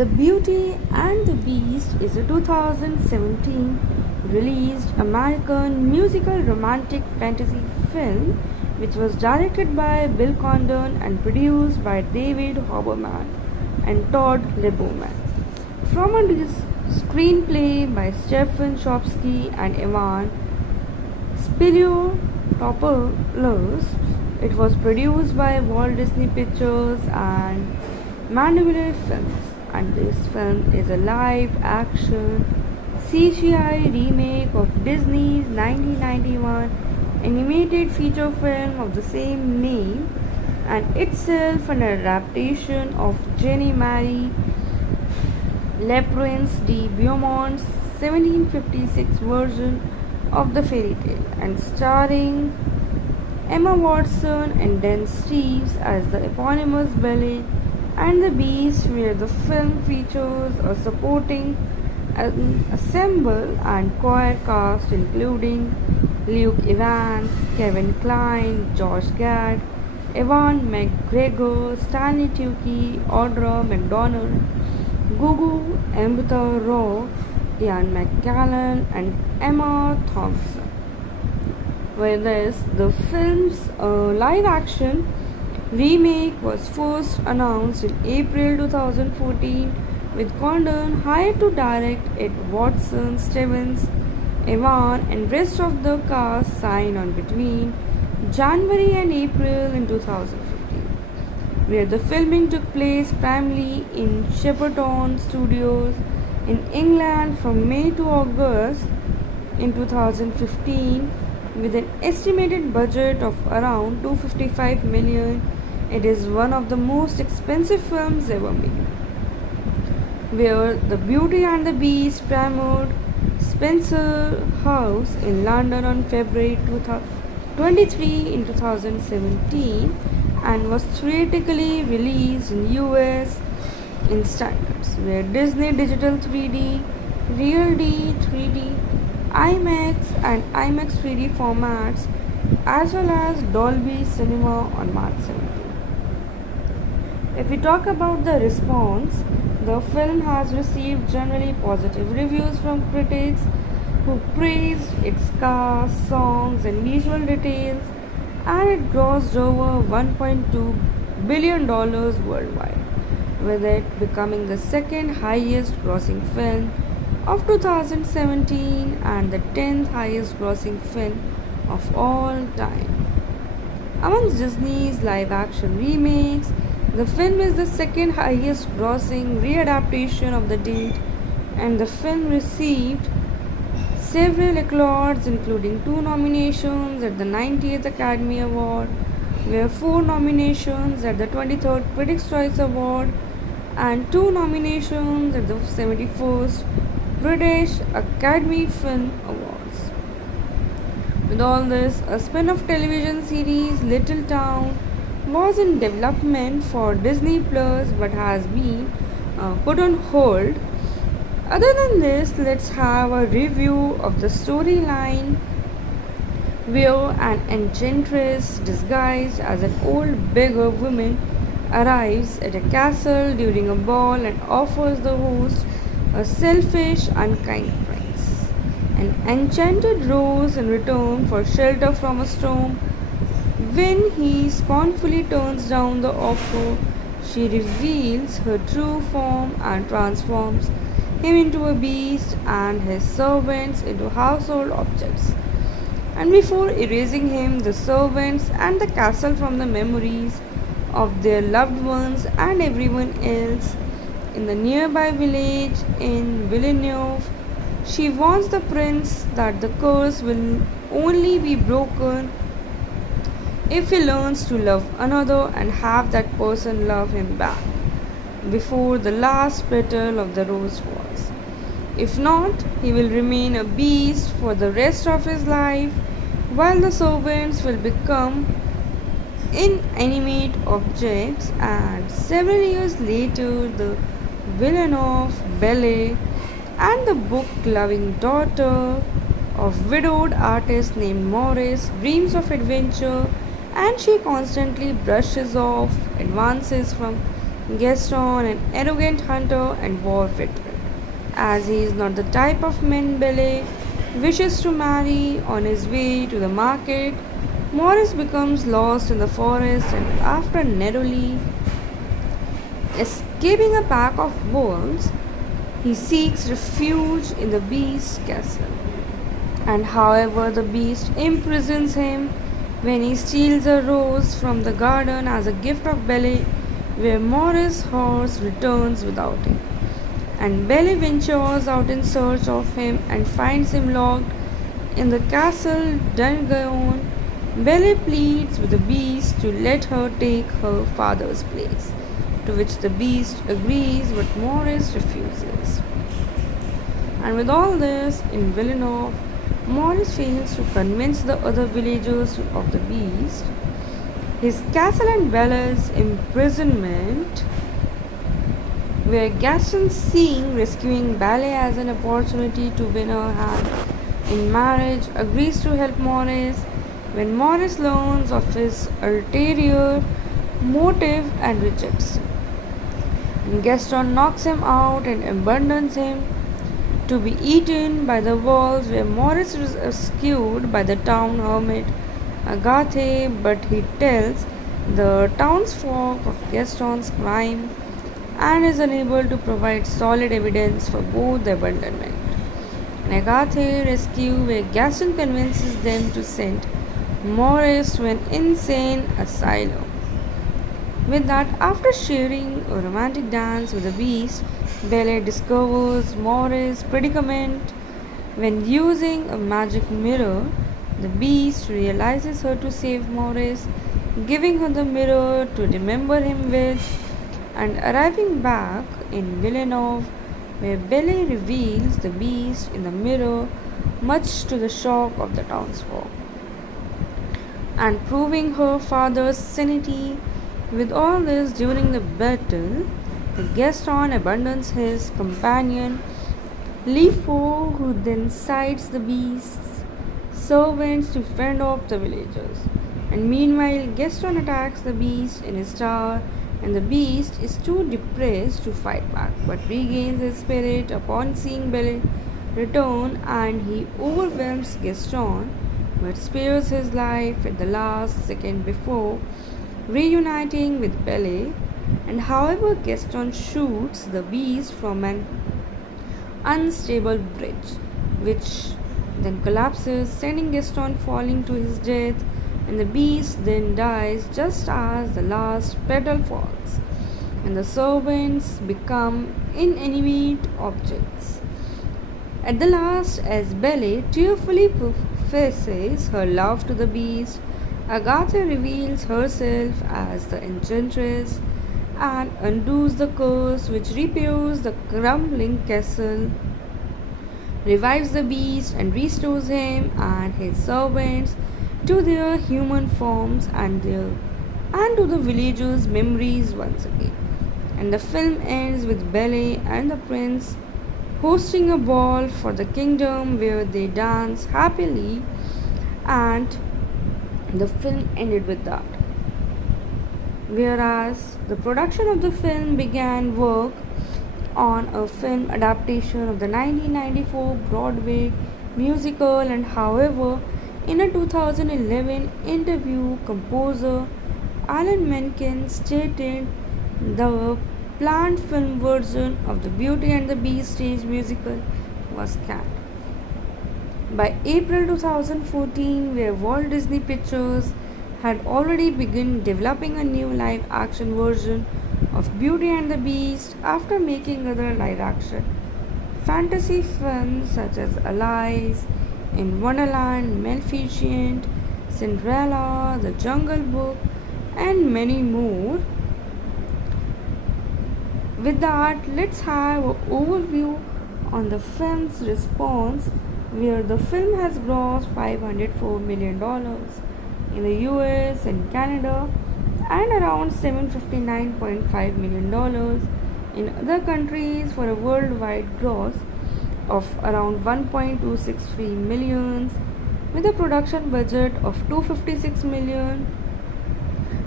The Beauty and the Beast is a 2017 released American musical romantic fantasy film which was directed by Bill Condon and produced by David Hoberman and Todd Liberman. From a screenplay by Stephen Shopsky and Ivan Spiliotopoulos, it was produced by Walt Disney Pictures and Mandalorian Films, and this film is a live action CGI remake of Disney's 1991 animated feature film of the same name and itself an adaptation of Jenny Marie Leprince de Beaumont's 1756 version of the fairy tale and starring Emma Watson and Dan Steeves as the eponymous Belle and the Beast, where the film features a supporting ensemble and choir cast including Luke Evans, Kevin Kline, Josh Gad, Ewan McGregor, Stanley Tucci, Audra McDonald, Gugu Mbatha-Raw, Ian McKellen, and Emma Thompson. Whereas the film's live action remake was first announced in April 2014 with Condon hired to direct it. Watson, Stevens, Evan and rest of the cast signed on between January and April in 2015, where the filming took place primarily in Shepperton Studios in England from May to August in 2015 with an estimated budget of around 255 million. It is one of the most expensive films ever made, where The Beauty and the Beast premiered Spencer House in London on February 23 in 2017 and was theatrically released in US in standards, where Disney Digital 3D, Real D 3D, IMAX and IMAX 3D formats as well as Dolby Cinema on March 17. If we talk about the response, the film has received generally positive reviews from critics who praised its cast, songs, and visual details, and it grossed over $1.2 billion worldwide, with it becoming the second highest grossing film of 2017 and the 10th highest grossing film of all time. Amongst Disney's live action remakes, the film is the second highest grossing readaptation of the date, and the film received several accolades including 2 nominations at the 90th Academy Award, where 4 nominations at the 23rd Critics' Choice Award and 2 nominations at the 71st British Academy Film Awards. With all this, a spin-off television series Little Town was in development for Disney Plus but has been put on hold. Other than this, let's have a review of the storyline where an enchantress disguised as an old beggar woman arrives at a castle during a ball and offers the host a selfish, unkind prince an enchanted rose in return for shelter from a storm. When he scornfully turns down the offer, she reveals her true form and transforms him into a beast and his servants into household objects. And before erasing him, the servants and the castle from the memories of their loved ones and everyone else in the nearby village in Villeneuve, she warns the prince that the curse will only be broken if he learns to love another and have that person love him back before the last petal of the rose falls. If not, he will remain a beast for the rest of his life, while the servants will become inanimate objects. And several years later, the villain of Belle and the book-loving daughter of widowed artist named Morris dreams of adventure, and she constantly brushes off advances from Gaston, an arrogant hunter and war veteran. As he is not the type of man Belle wishes to marry, on his way to the market, Maurice becomes lost in the forest and after narrowly escaping a pack of wolves, he seeks refuge in the beast's castle. And however, the beast imprisons him when he steals a rose from the garden as a gift of Belle, where Maurice's horse returns without him. And Belle ventures out in search of him and finds him locked in the castle dungeon. Belle pleads with the beast to let her take her father's place, to which the beast agrees but Maurice refuses. And with all this, in Villeneuve, Maurice fails to convince the other villagers of the beast. His castle and Belle's imprisonment, where Gaston, seeing rescuing Belle as an opportunity to win her hand in marriage, agrees to help Maurice. When Maurice learns of his ulterior motive and rejects him, and Gaston knocks him out and abandons him to be eaten by the wolves, where Maurice is rescued by the town hermit Agathe, but he tells the townsfolk of Gaston's crime and is unable to provide solid evidence for both the abandonment and Agathe rescue, where Gaston convinces them to send Maurice to an insane asylum. With that, after sharing a romantic dance with the beast, Belle discovers Maurice's predicament. When using a magic mirror, the beast realizes her to save Maurice, giving her the mirror to remember him with, and arriving back in Villeneuve, where Belle reveals the beast in the mirror, much to the shock of the townsfolk, and proving her father's sanity. With all this, during the battle, the Gaston abandons his companion Lefort, who then cites the beast's servants to fend off the villagers. And meanwhile, Gaston attacks the beast in his tower, and the beast is too depressed to fight back, but regains his spirit upon seeing Belle return, and he overwhelms Gaston, but spares his life at the last second before reuniting with Belle. And however, Gaston shoots the beast from an unstable bridge, which then collapses, sending Gaston falling to his death, and the beast then dies just as the last petal falls, and the servants become inanimate objects. At the last, as Belle tearfully professes her love to the beast, Agatha reveals herself as the enchantress and undoes the curse, which repairs the crumbling castle, revives the beast, and restores him and his servants to their human forms and to the villagers' memories once again. And the film ends with Belle and the prince hosting a ball for the kingdom, where they dance happily, and the film ended with that. Whereas the production of the film began work on a film adaptation of the 1994 Broadway musical, and however, in a 2011 interview, composer Alan Menken stated the planned film version of the Beauty and the Beast stage musical was canned. By April 2014, where Walt Disney Pictures had already begun developing a new live action version of Beauty and the Beast after making other live action fantasy films such as Alice in Wonderland, Maleficent, Cinderella, The Jungle Book, and many more. With that, let's have an overview on the film's response, where the film has grossed $504 million in the US and Canada and around $759.5 million in other countries, for a worldwide gross of around 1.263 million, with a production budget of 256 million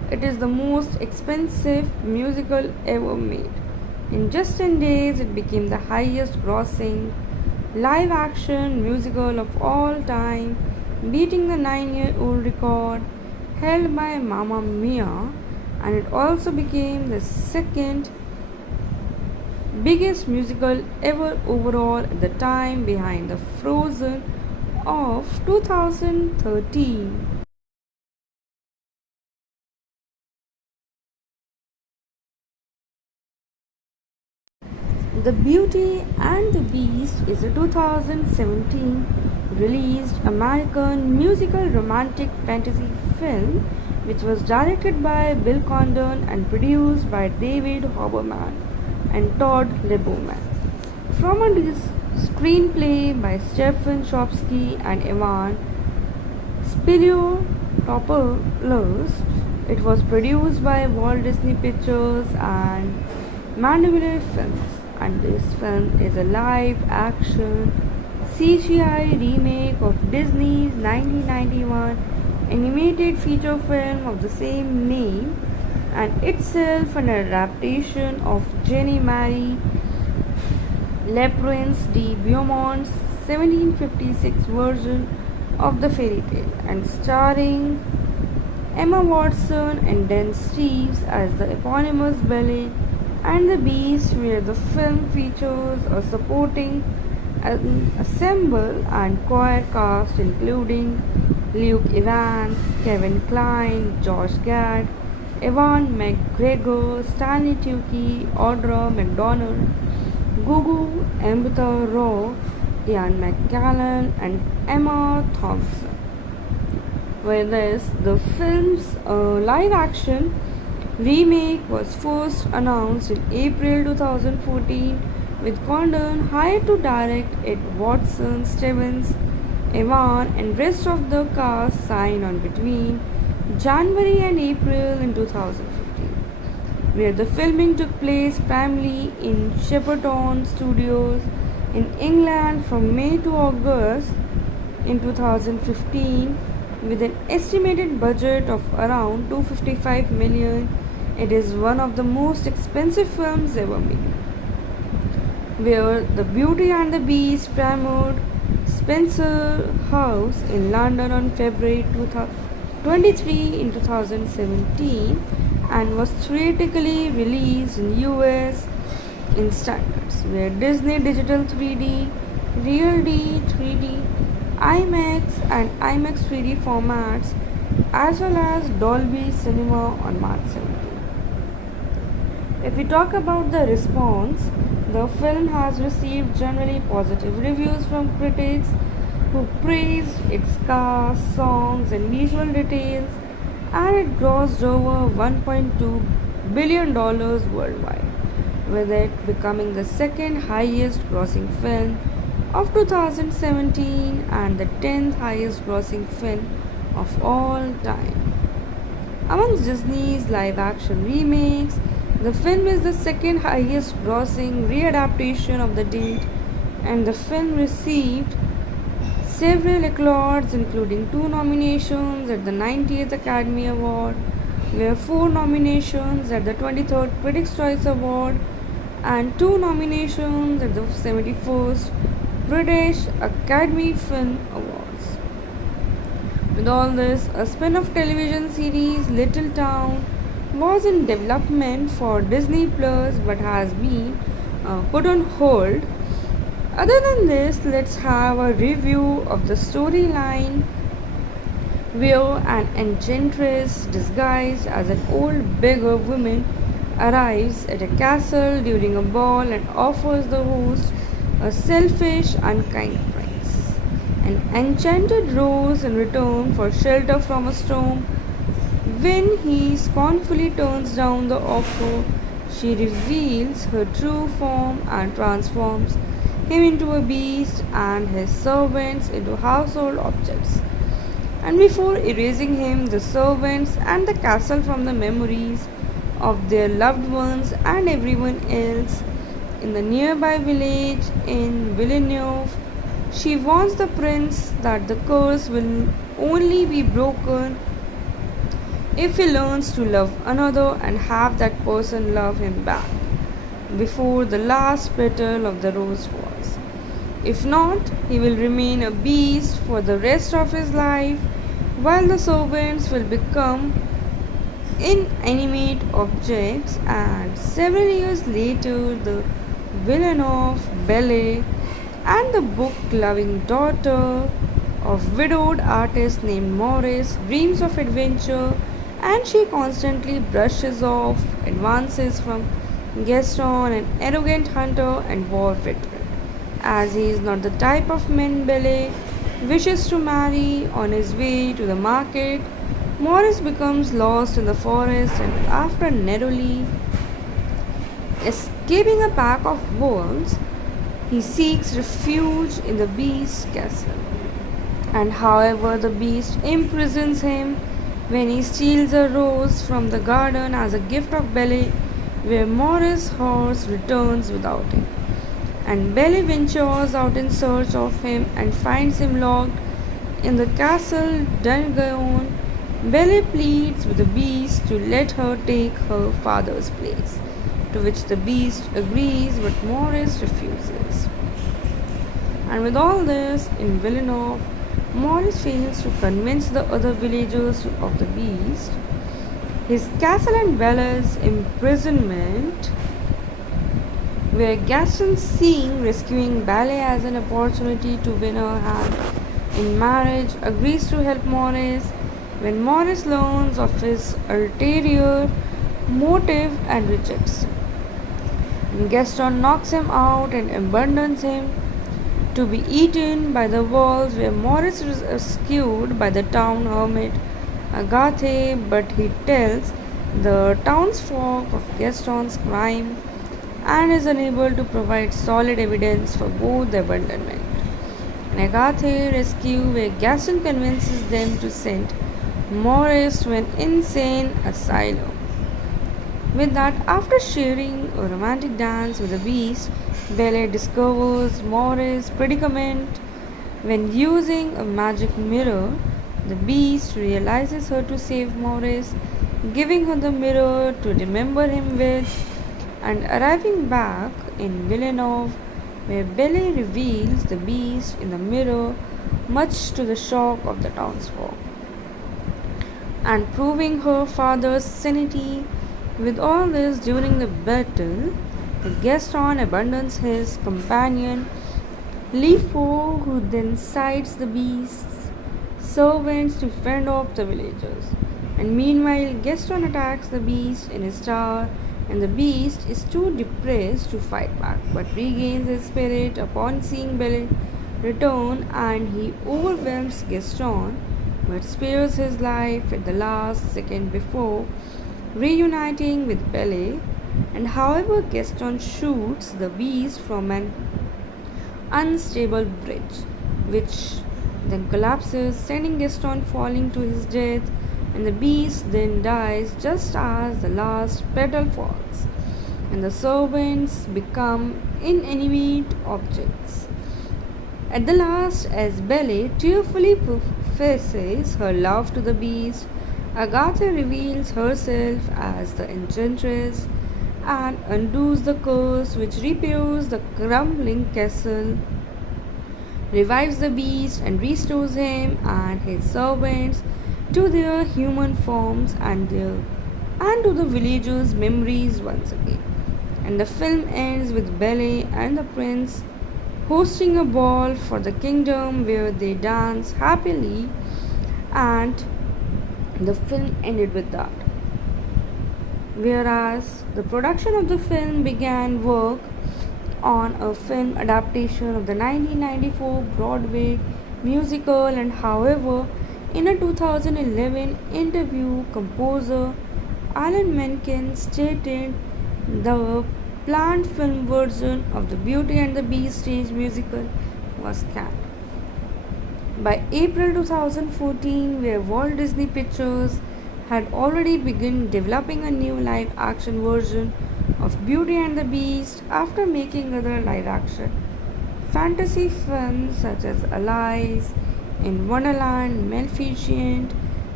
It is the most expensive musical ever made. In just 10 days, it became the highest grossing live action musical of all time, beating the 9-year-old record held by Mamma Mia, and it also became the second biggest musical ever overall at the time behind the Frozen of 2013. The Beauty and the Beast is a 2017 released American musical romantic fantasy film which was directed by Bill Condon and produced by David Hoberman and Todd Leboman. From a screenplay by Stephen Shopsky and Evan Spiliotopoulos, it was produced by Walt Disney Pictures and Mandalorian Films, and this film is a live action CGI remake of Disney's 1991 animated feature film of the same name and itself an adaptation of Jenny Marie Leprince de Beaumont's 1756 version of the fairy tale and starring Emma Watson and Dan Steeves as the eponymous Belle and the Beast, where the film features a supporting ensemble and choir cast including Luke Evans, Kevin Kline, Josh Gad, Evan McGregor, Stanley Tucci, Audra McDonald, Gugu Mbatha-Raw, Ian McKellen, and Emma Thompson. Whereas the film's live action remake was first announced in April 2014 with Condon hired to direct it. Watson, Stevens, Evan and rest of the cast signed on between January and April in 2015, where the filming took place primarily in Shepperton Studios in England from May to August in 2015 with an estimated budget of around 255 million. It is one of the most expensive films ever made, where The Beauty and the Beast premiered Spencer House in London on February 23 in 2017 and was theatrically released in US in standards, where Disney Digital 3D, Real D 3D, IMAX and IMAX 3D formats as well as Dolby Cinema on March 17. If we talk about the response, the film has received generally positive reviews from critics who praised its cast, songs, and visual details, and it grossed over $1.2 billion worldwide, with it becoming the second highest grossing film of 2017 and the 10th highest grossing film of all time. Amongst Disney's live action remakes, the film is the second highest grossing readaptation of the date, and the film received several accolades including 2 nominations at the 90th Academy Award, where 4 nominations at the 23rd Critics' Choice Award and 2 nominations at the 71st British Academy Film Awards. With all this, a spin-off television series Little Town was in development for Disney Plus but has been put on hold. Other than this, let's have a review of the storyline where an enchantress disguised as an old beggar woman arrives at a castle during a ball and offers the host a selfish, unkind prince an enchanted rose in return for shelter from a storm. When he scornfully turns down the offer, she reveals her true form and transforms him into a beast and his servants into household objects. And before erasing him, the servants and the castle from the memories of their loved ones and everyone else in the nearby village in Villeneuve, she warns the prince that the curse will only be broken if he learns to love another and have that person love him back before the last petal of the rose falls. If not, he will remain a beast for the rest of his life, while the servants will become inanimate objects. And several years later, the villain of Belle and the book loving daughter of widowed artist named Morris dreams of adventure, and she constantly brushes off advances from Gaston, an arrogant hunter and war veteran. As he is not the type of man Belle wishes to marry, on his way to the market, Morris becomes lost in the forest, and after narrowly escaping a pack of wolves, he seeks refuge in the beast's castle. And however, the beast imprisons him when he steals a rose from the garden as a gift of Belle, where Morris' horse returns without him. And Belle ventures out in search of him and finds him locked in the castle dungeon. Belle pleads with the beast to let her take her father's place, to which the beast agrees, but Morris refuses. And with all this, in Villeneuve, Morris fails to convince the other villagers of the beast. His castle and Belle's imprisonment, where Gaston, seeing rescuing Belle as an opportunity to win her hand in marriage, agrees to help Morris. When Morris learns of his ulterior motive and rejects him, Gaston knocks him out and abandons him to be eaten by the wolves, where Morris is rescued by the town hermit Agathe, but he tells the townsfolk of Gaston's crime and is unable to provide solid evidence for both the abandonment and Agathe rescue, where Gaston convinces them to send Morris to an insane asylum. With that, after sharing a romantic dance with the beast, Belle discovers Morris' predicament. When using a magic mirror, the beast realizes her to save Morris, giving her the mirror to remember him with, and arriving back in Villeneuve, where Belle reveals the beast in the mirror, much to the shock of the townsfolk, and proving her father's sanity. With all this, during the battle, Gaston abandons his companion Lefort, who then cites the beast's servants to fend off the villagers. And meanwhile, Gaston attacks the beast in his tower, and the beast is too depressed to fight back, but regains his spirit upon seeing Belle return, and he overwhelms Gaston, but spares his life at the last second before reuniting with Belle. And however, Gaston shoots the beast from an unstable bridge, which then collapses, sending Gaston falling to his death, and the beast then dies just as the last petal falls, and the servants become inanimate objects. At the last, as Belle tearfully professes her love to the beast, Agatha reveals herself as the enchantress and undoes the curse, which repairs the crumbling castle, revives the beast, and restores him and his servants to their human forms and to the villagers' memories once again. And the film ends with Belle and the prince hosting a ball for the kingdom, where they dance happily, and the film ended with that. Whereas the production of the film began work on a film adaptation of the 1994 Broadway musical, and however, in a 2011 interview, composer Alan Menken stated the planned film version of the Beauty and the Beast stage musical was canned. By April 2014, where Walt Disney Pictures had already begun developing a new live action version of Beauty and the Beast after making other live action fantasy films such as Alice in Wonderland, Maleficent,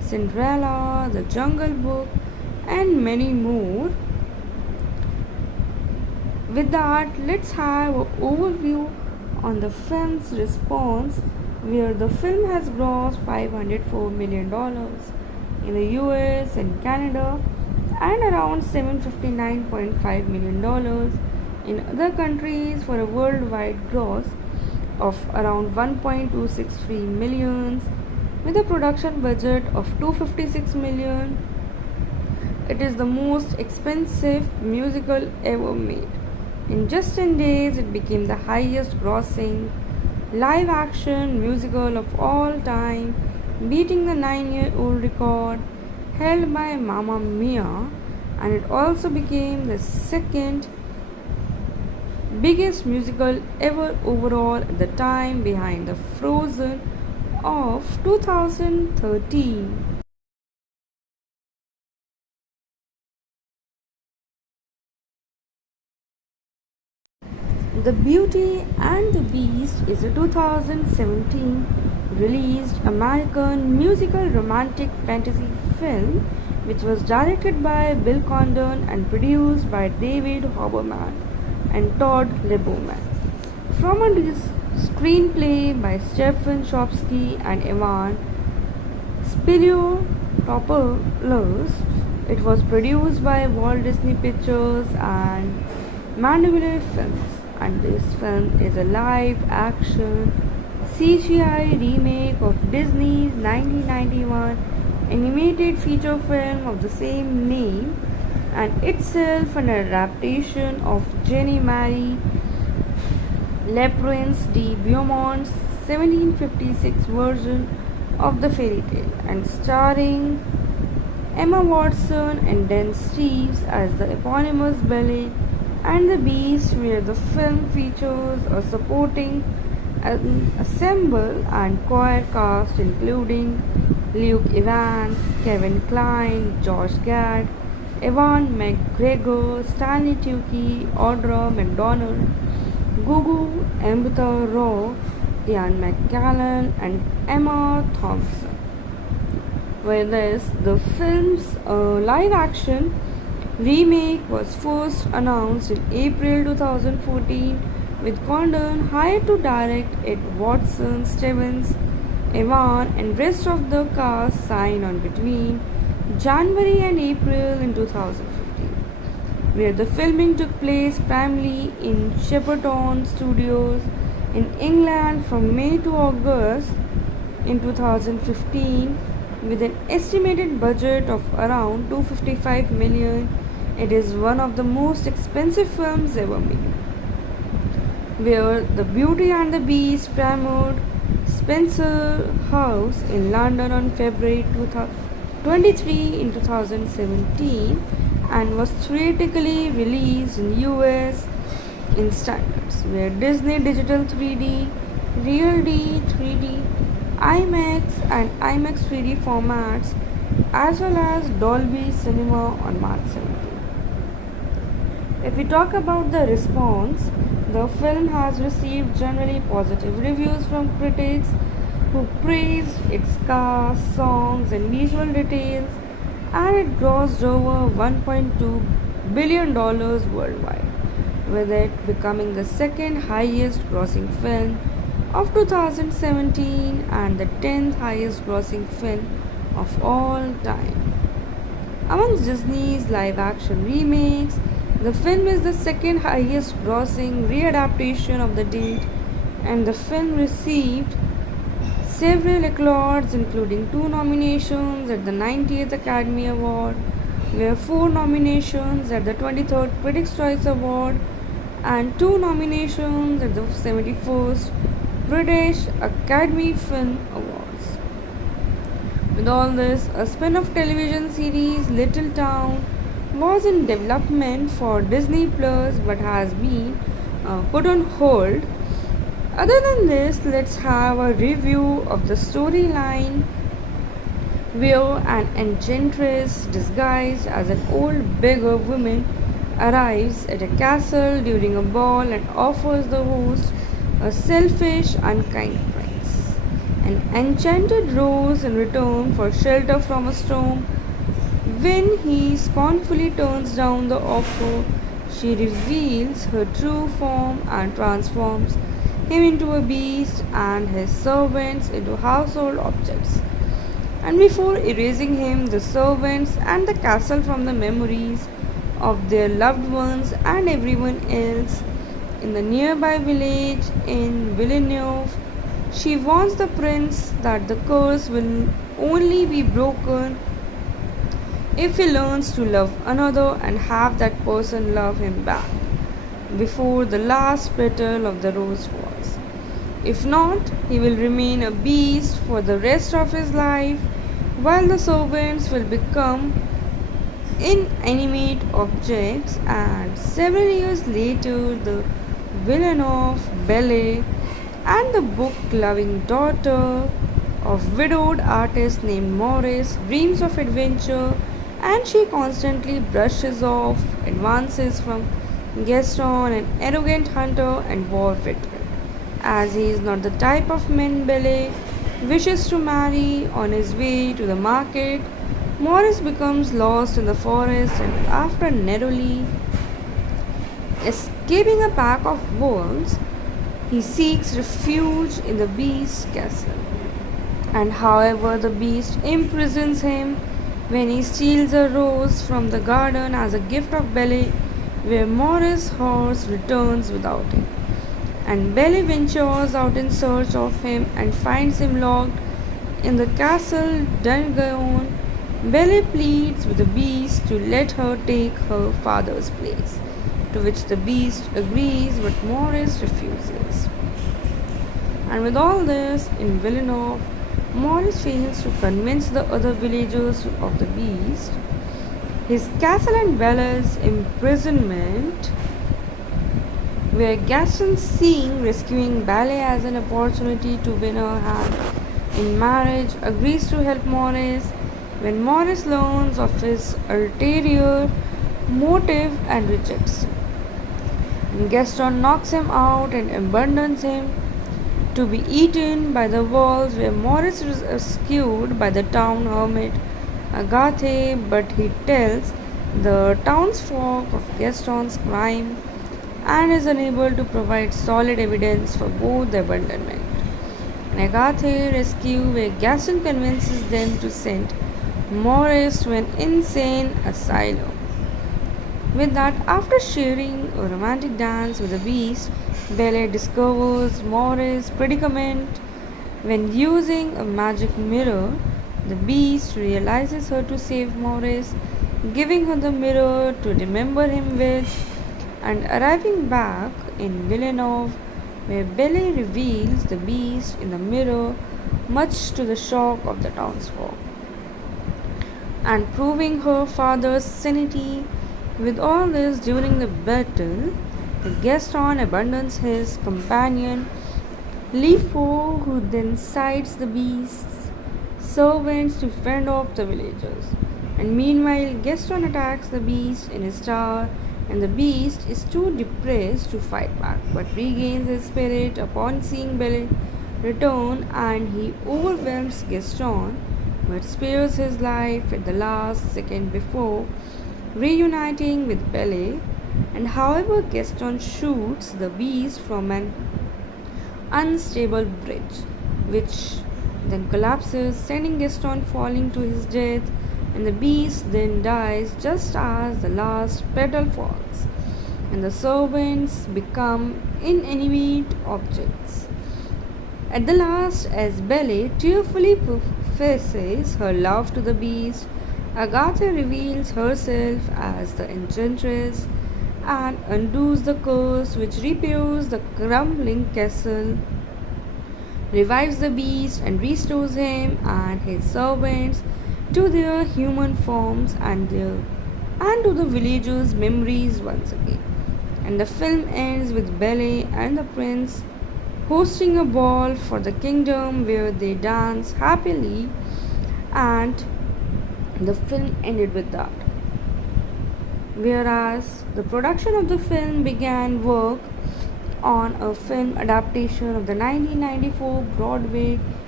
Cinderella, The Jungle Book, and many more. With that, let's have an overview on the film's response, where the film has grossed $504 million in the US and Canada and around $759.5 million in other countries for a worldwide gross of around 1.263 million with a production budget of 256 million. It is the most expensive musical ever made. In just 10 days, it became the highest grossing live action musical of all time, beating the 9-year-old record held by Mamma Mia, and it also became the second biggest musical ever overall at the time, behind the Frozen of 2013. The Beauty and the Beast is a 2017 released American musical romantic fantasy film which was directed by Bill Condon and produced by David Hoberman and Todd Liberman. From a screenplay by Stephen Shopsky and Ivan Spiliotopoulos, it was produced by Walt Disney Pictures and Mandalorian Films, and this film is a live action CGI remake of Disney's 1991 animated feature film of the same name, and itself an adaptation of Jenny Marie Leprince de Beaumont's 1756 version of the fairy tale, and starring Emma Watson and Dan Steeves as the eponymous Belle and the Beast, where the film features a supporting ensemble and choir cast including Luke Evans, Kevin Kline, Josh Gad, Ewan McGregor, Stanley Tucci, Audra McDonald, Gugu Mbatha Raw, Ian McKellen, and Emma Thompson. Whereas the film's live action remake was first announced in April 2014, with Condon hired to direct it. Watson, Stevens, Evan, and rest of the cast signed on between January and April in 2015, where the filming took place primarily in Shepperton Studios in England from May to August in 2015, with an estimated budget of around 255 million. It is one of the most expensive films ever made, where The Beauty and the Beast premiered Spencer House in London on February 23 in 2017 and was theatrically released in US in standards, where Disney Digital 3D, Real D 3D, IMAX and IMAX 3D formats, as well as Dolby Cinema on March 17. If we talk about the response, the film has received generally positive reviews from critics who praised its cast, songs, and visual details, and it grossed over $1.2 billion worldwide, with it becoming the second highest grossing film of 2017 and the 10th highest grossing film of all time. Amongst Disney's live action remakes, the film is the second highest grossing readaptation of the date, and the film received several accolades, including 2 nominations at the 90th Academy Award, where 4 nominations at the 23rd Critics' Choice Award, and 2 nominations at the 71st British Academy Film Awards. With all this, a spin-off television series, Little Town, was in development for Disney Plus but has been put on hold. Other than this, let's have a review of the storyline, where an enchantress disguised as an old beggar woman arrives at a castle during a ball and offers the host a selfish, unkind prince. an enchanted rose in return for shelter from a storm. When he scornfully turns down the offer, she reveals her true form and transforms him into a beast and his servants into household objects. And before erasing him, the servants and the castle from the memories of their loved ones and everyone else in the nearby village in Villeneuve, she warns the prince that the curse will only be broken if he learns to love another and have that person love him back before the last petal of the rose falls. If not, he will remain a beast for the rest of his life, while the servants will become inanimate objects. And several years later, the villain of Belle and the book loving daughter of widowed artist named Morris dreams of adventure, and she constantly brushes off advances from Gaston, an arrogant hunter and war veteran. As he is not the type of man Belle wishes to marry, on his way to the market, Morris becomes lost in the forest, and after narrowly escaping a pack of wolves, he seeks refuge in the beast's castle. And however, the beast imprisons him when he steals a rose from the garden as a gift of Belle, where Morris' horse returns without him. And Belle ventures out in search of him and finds him locked in the castle dungeon. Belle pleads with the beast to let her take her father's place, to which the beast agrees, but Morris refuses. And with all this, in Villeneuve, Morris fails to convince the other villagers of the beast. His castle and Belle's imprisonment, where Gaston, seeing rescuing Belle as an opportunity to win her hand in marriage, agrees to help Morris. When Morris learns of his ulterior motive and rejects him, and Gaston knocks him out and abandons him to be eaten by the wolves, where Morris is rescued by the town hermit Agathe, but he tells the townsfolk of Gaston's crime and is unable to provide solid evidence for both the abandonment and Agathe rescue, where Gaston convinces them to send Morris to an insane asylum. With that, after sharing a romantic dance with the beast, Belle discovers Morris' predicament. When using a magic mirror, the beast realizes her to save Morris, giving her the mirror to remember him with, and arriving back in Villeneuve, where Belle reveals the beast in the mirror, much to the shock of the townsfolk, and proving her father's sanity. With all this, during the battle, Gaston abandons his companion Lefort, who then cites the beast's servants to fend off the villagers. And meanwhile, Gaston attacks the beast in his tower, and the beast is too depressed to fight back, but regains his spirit upon seeing Belle return, and he overwhelms Gaston but spares his life at the last second before reuniting with Belle. And however, Gaston shoots the beast from an unstable bridge, which then collapses, sending Gaston falling to his death, and the beast then dies just as the last petal falls, and the servants become inanimate objects. At the last, as Belle tearfully professes her love to the beast, Agatha reveals herself as the enchantress and undoes the curse, which repairs the crumbling castle, revives the beast, and restores him and his servants to their human forms and to the villagers' memories once again. And the film ends with Belle and the prince hosting a ball for the kingdom, where they dance happily, and the film ended with that. Whereas the production of the film began work on a film adaptation of the 1994 Broadway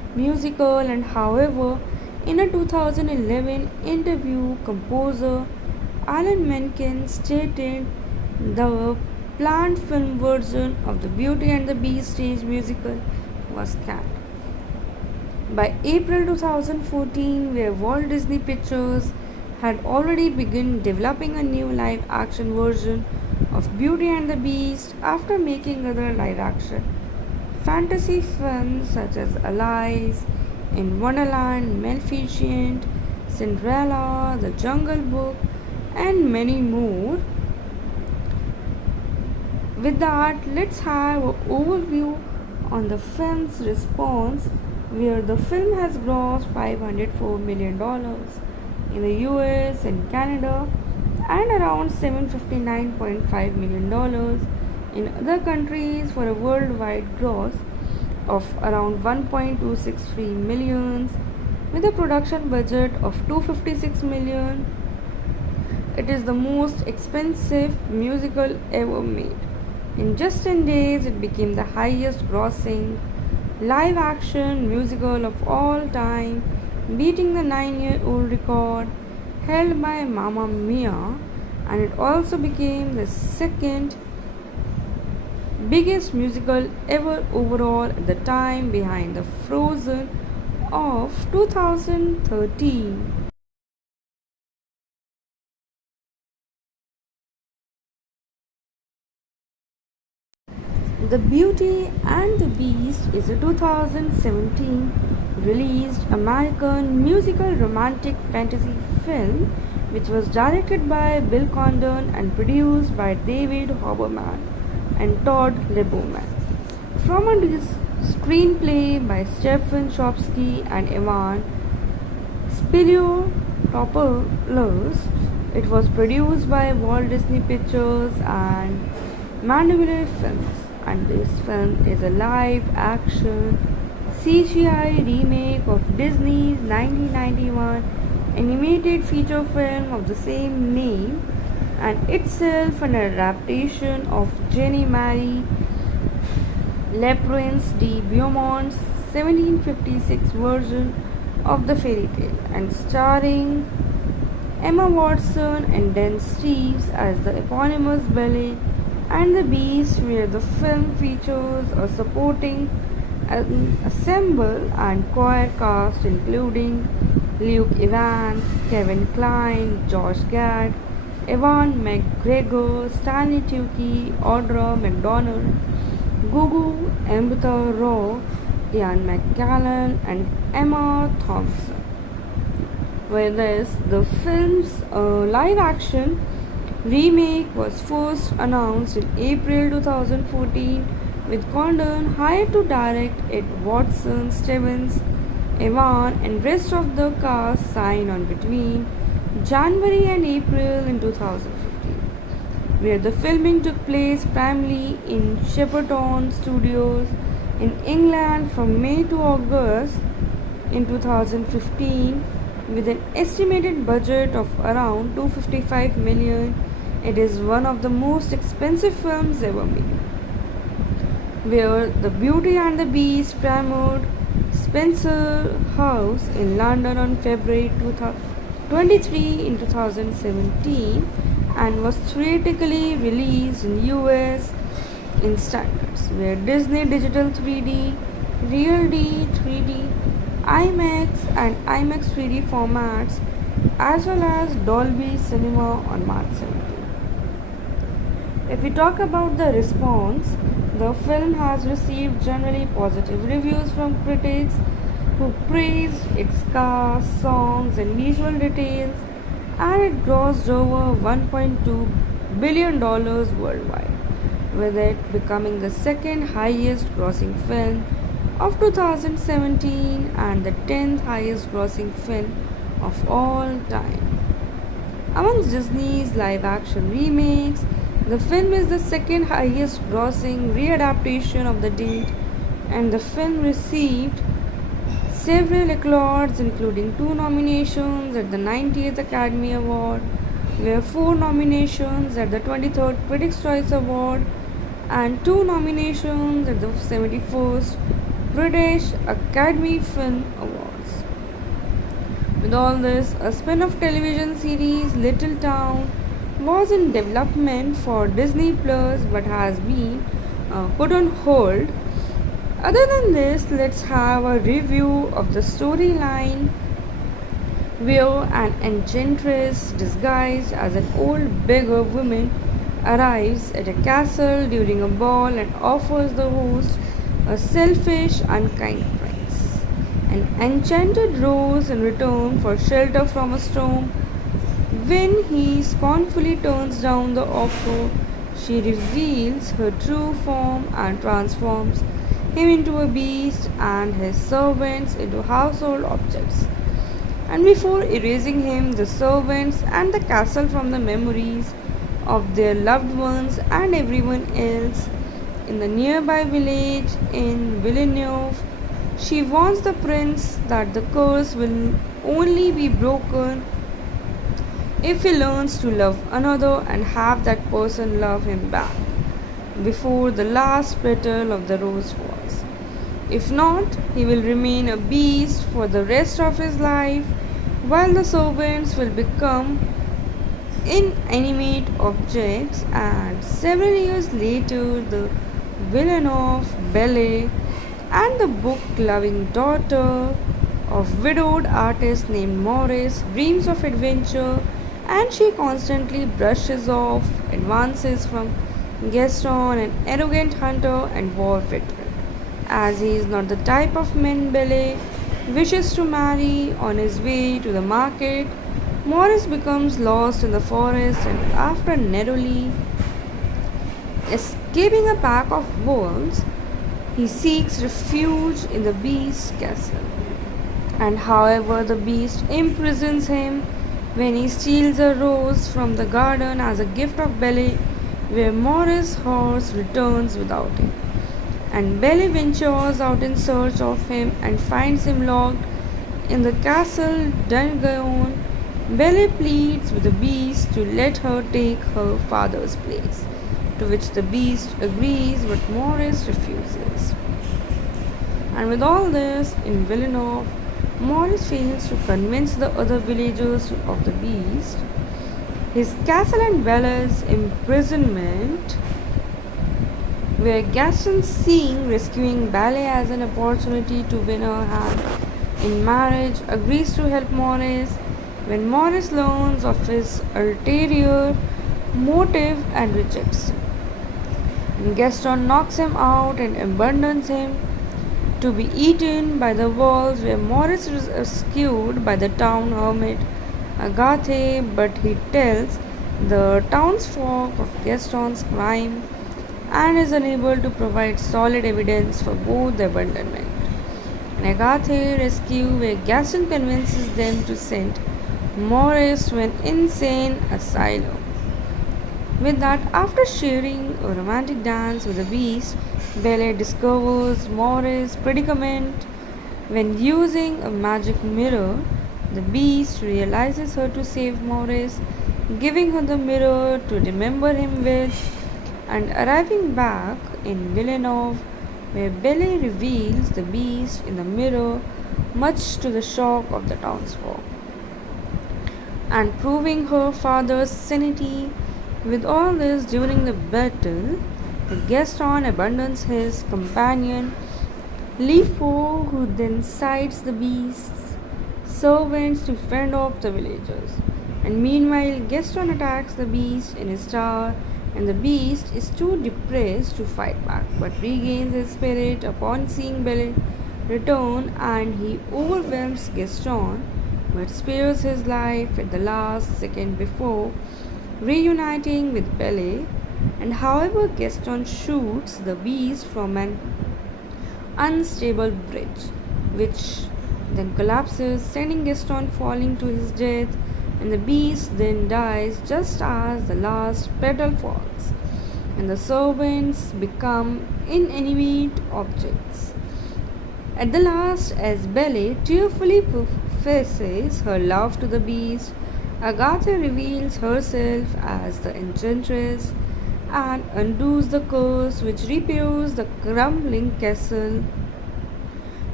musical, and however, in a 2011 interview, composer Alan Menken stated the planned film version of the Beauty and the Beast stage musical was canned. By April 2014, where Walt Disney Pictures had already begun developing a new live action version of Beauty and the Beast after making other live action fantasy films such as Alice in Wonderland, Maleficent, Cinderella, The Jungle Book, and many more. With that, let's have an overview on the film's response, where the film has grossed $504 million in the US and Canada and around $759.5 million in other countries for a worldwide gross of around 1.263 millions with a production budget of 256 million. It is the most expensive musical ever made. In just 10 days, it became the highest grossing live action musical of all time, beating the 9-year-old record held by Mamma Mia, and it also became the second biggest musical ever overall at the time, behind the Frozen of 2013. The Beauty and the Beast is a 2017 released American musical romantic fantasy film which was directed by Bill Condon and produced by David Hoberman and Todd Leboman. From a screenplay by Stephen Shopsky and Ivan Spiliotopoulos, it was produced by Walt Disney Pictures and Mandalorian Films, and this film is a live action CGI remake of Disney's 1991 animated feature film of the same name, and itself an adaptation of Jenny Marie Leprince de Beaumont's 1756 version of the fairy tale, and starring Emma Watson and Dan Steeves as the eponymous Belle and the Beast, where the film features a supporting ensemble and choir cast including Luke Evans, Kevin Kline, Josh Gad, Ewan McGregor, Stanley Tucci, Audra McDonald, Gugu Mbatha-Raw, Ian McKellen, and Emma Thompson. Whereas the film's live action remake was first announced in April 2014, with Condon hired to direct it. Watson, Stevens, Evan, and rest of the cast signed on between January and April in 2015, where the filming took place primarily in Shepperton Studios in England from May to August in 2015, with an estimated budget of around 255 million. It is one of the most expensive films ever made, where The Beauty and the Beast premiered Spencer House in London on February 23 in 2017 and was theatrically released in US in standards, where Disney Digital 3D, Real D 3D, IMAX and IMAX 3D formats, as well as Dolby Cinema on March 17. If we talk about the response, the film has received generally positive reviews from critics who praised its cast, songs, and visual details, and it grossed over $1.2 billion worldwide, with it becoming the second highest grossing film of 2017 and the 10th highest grossing film of all time. Amongst Disney's live action remakes, the film is the second highest grossing readaptation of the date, and the film received several accolades, including 2 nominations at the 90th Academy Award, where 4 nominations at the 23rd Critics' Choice Award, and 2 nominations at the 71st British Academy Film Awards. With all this, a spin off television series, Little Town, was in development for Disney Plus but has been put on hold. Other than this, let's have a review of the storyline where an enchantress disguised as an old beggar woman arrives at a castle during a ball and offers the host a selfish, unkind prince. An enchanted rose in return for shelter from a storm. When he scornfully turns down the offer, she reveals her true form and transforms him into a beast and his servants into household objects. And before erasing him, the servants and the castle from the memories of their loved ones and everyone else in the nearby village in Villeneuve, she warns the prince that the curse will only be broken if he learns to love another and have that person love him back before the last petal of the rose falls. If not, he will remain a beast for the rest of his life, while the servants will become inanimate objects. And several years later, the villain of Belle and the book loving daughter of widowed artist named Morris dreams of adventure, and she constantly brushes off advances from Gaston, an arrogant hunter and war veteran. As he is not the type of man Belle wishes to marry, on his way to the market, Morris becomes lost in the forest, and after narrowly escaping a pack of wolves, he seeks refuge in the beast's castle. And however, the beast imprisons him when he steals a rose from the garden as a gift of Belle, where Morris' horse returns without him. And Belle ventures out in search of him and finds him locked in the castle dungeon. Belle pleads with the beast to let her take her father's place, to which the beast agrees, but Morris refuses. And with all this, in Villeneuve, Morris fails to convince the other villagers of the beast. His castle and Belle's imprisonment, where Gaston, seeing rescuing Belle as an opportunity to win her hand in marriage, agrees to help Morris. When Morris learns of his ulterior motive and rejects him, and Gaston knocks him out and abandons him to be eaten by the wolves, where Morris is rescued by the town hermit Agathe, but he tells the townsfolk of Gaston's crime and is unable to provide solid evidence for both the abandonment and Agathe rescue, where Gaston convinces them to send Morris to an insane asylum. With that, after sharing a romantic dance with the beast, Belle discovers Morris' predicament. When using a magic mirror, the beast realizes her to save Morris, giving her the mirror to remember him with, and arriving back in Villeneuve, where Belle reveals the beast in the mirror, much to the shock of the townsfolk, and proving her father's sanity. With all this, during the battle, Gaston abandons his companion Lefort, who then cites the beast's servants to fend off the villagers. And meanwhile, Gaston attacks the beast in his tower, and the beast is too depressed to fight back, but regains his spirit upon seeing Belle return, and he overwhelms Gaston but spares his life at the last second before reuniting with Belle. And however, Gaston shoots the beast from an unstable bridge, which then collapses, sending Gaston falling to his death, and the beast then dies just as the last petal falls, and the servants become inanimate objects. At the last, as Belle tearfully professes her love to the beast, Agatha reveals herself as the enchantress and undoes the curse which repairs the crumbling castle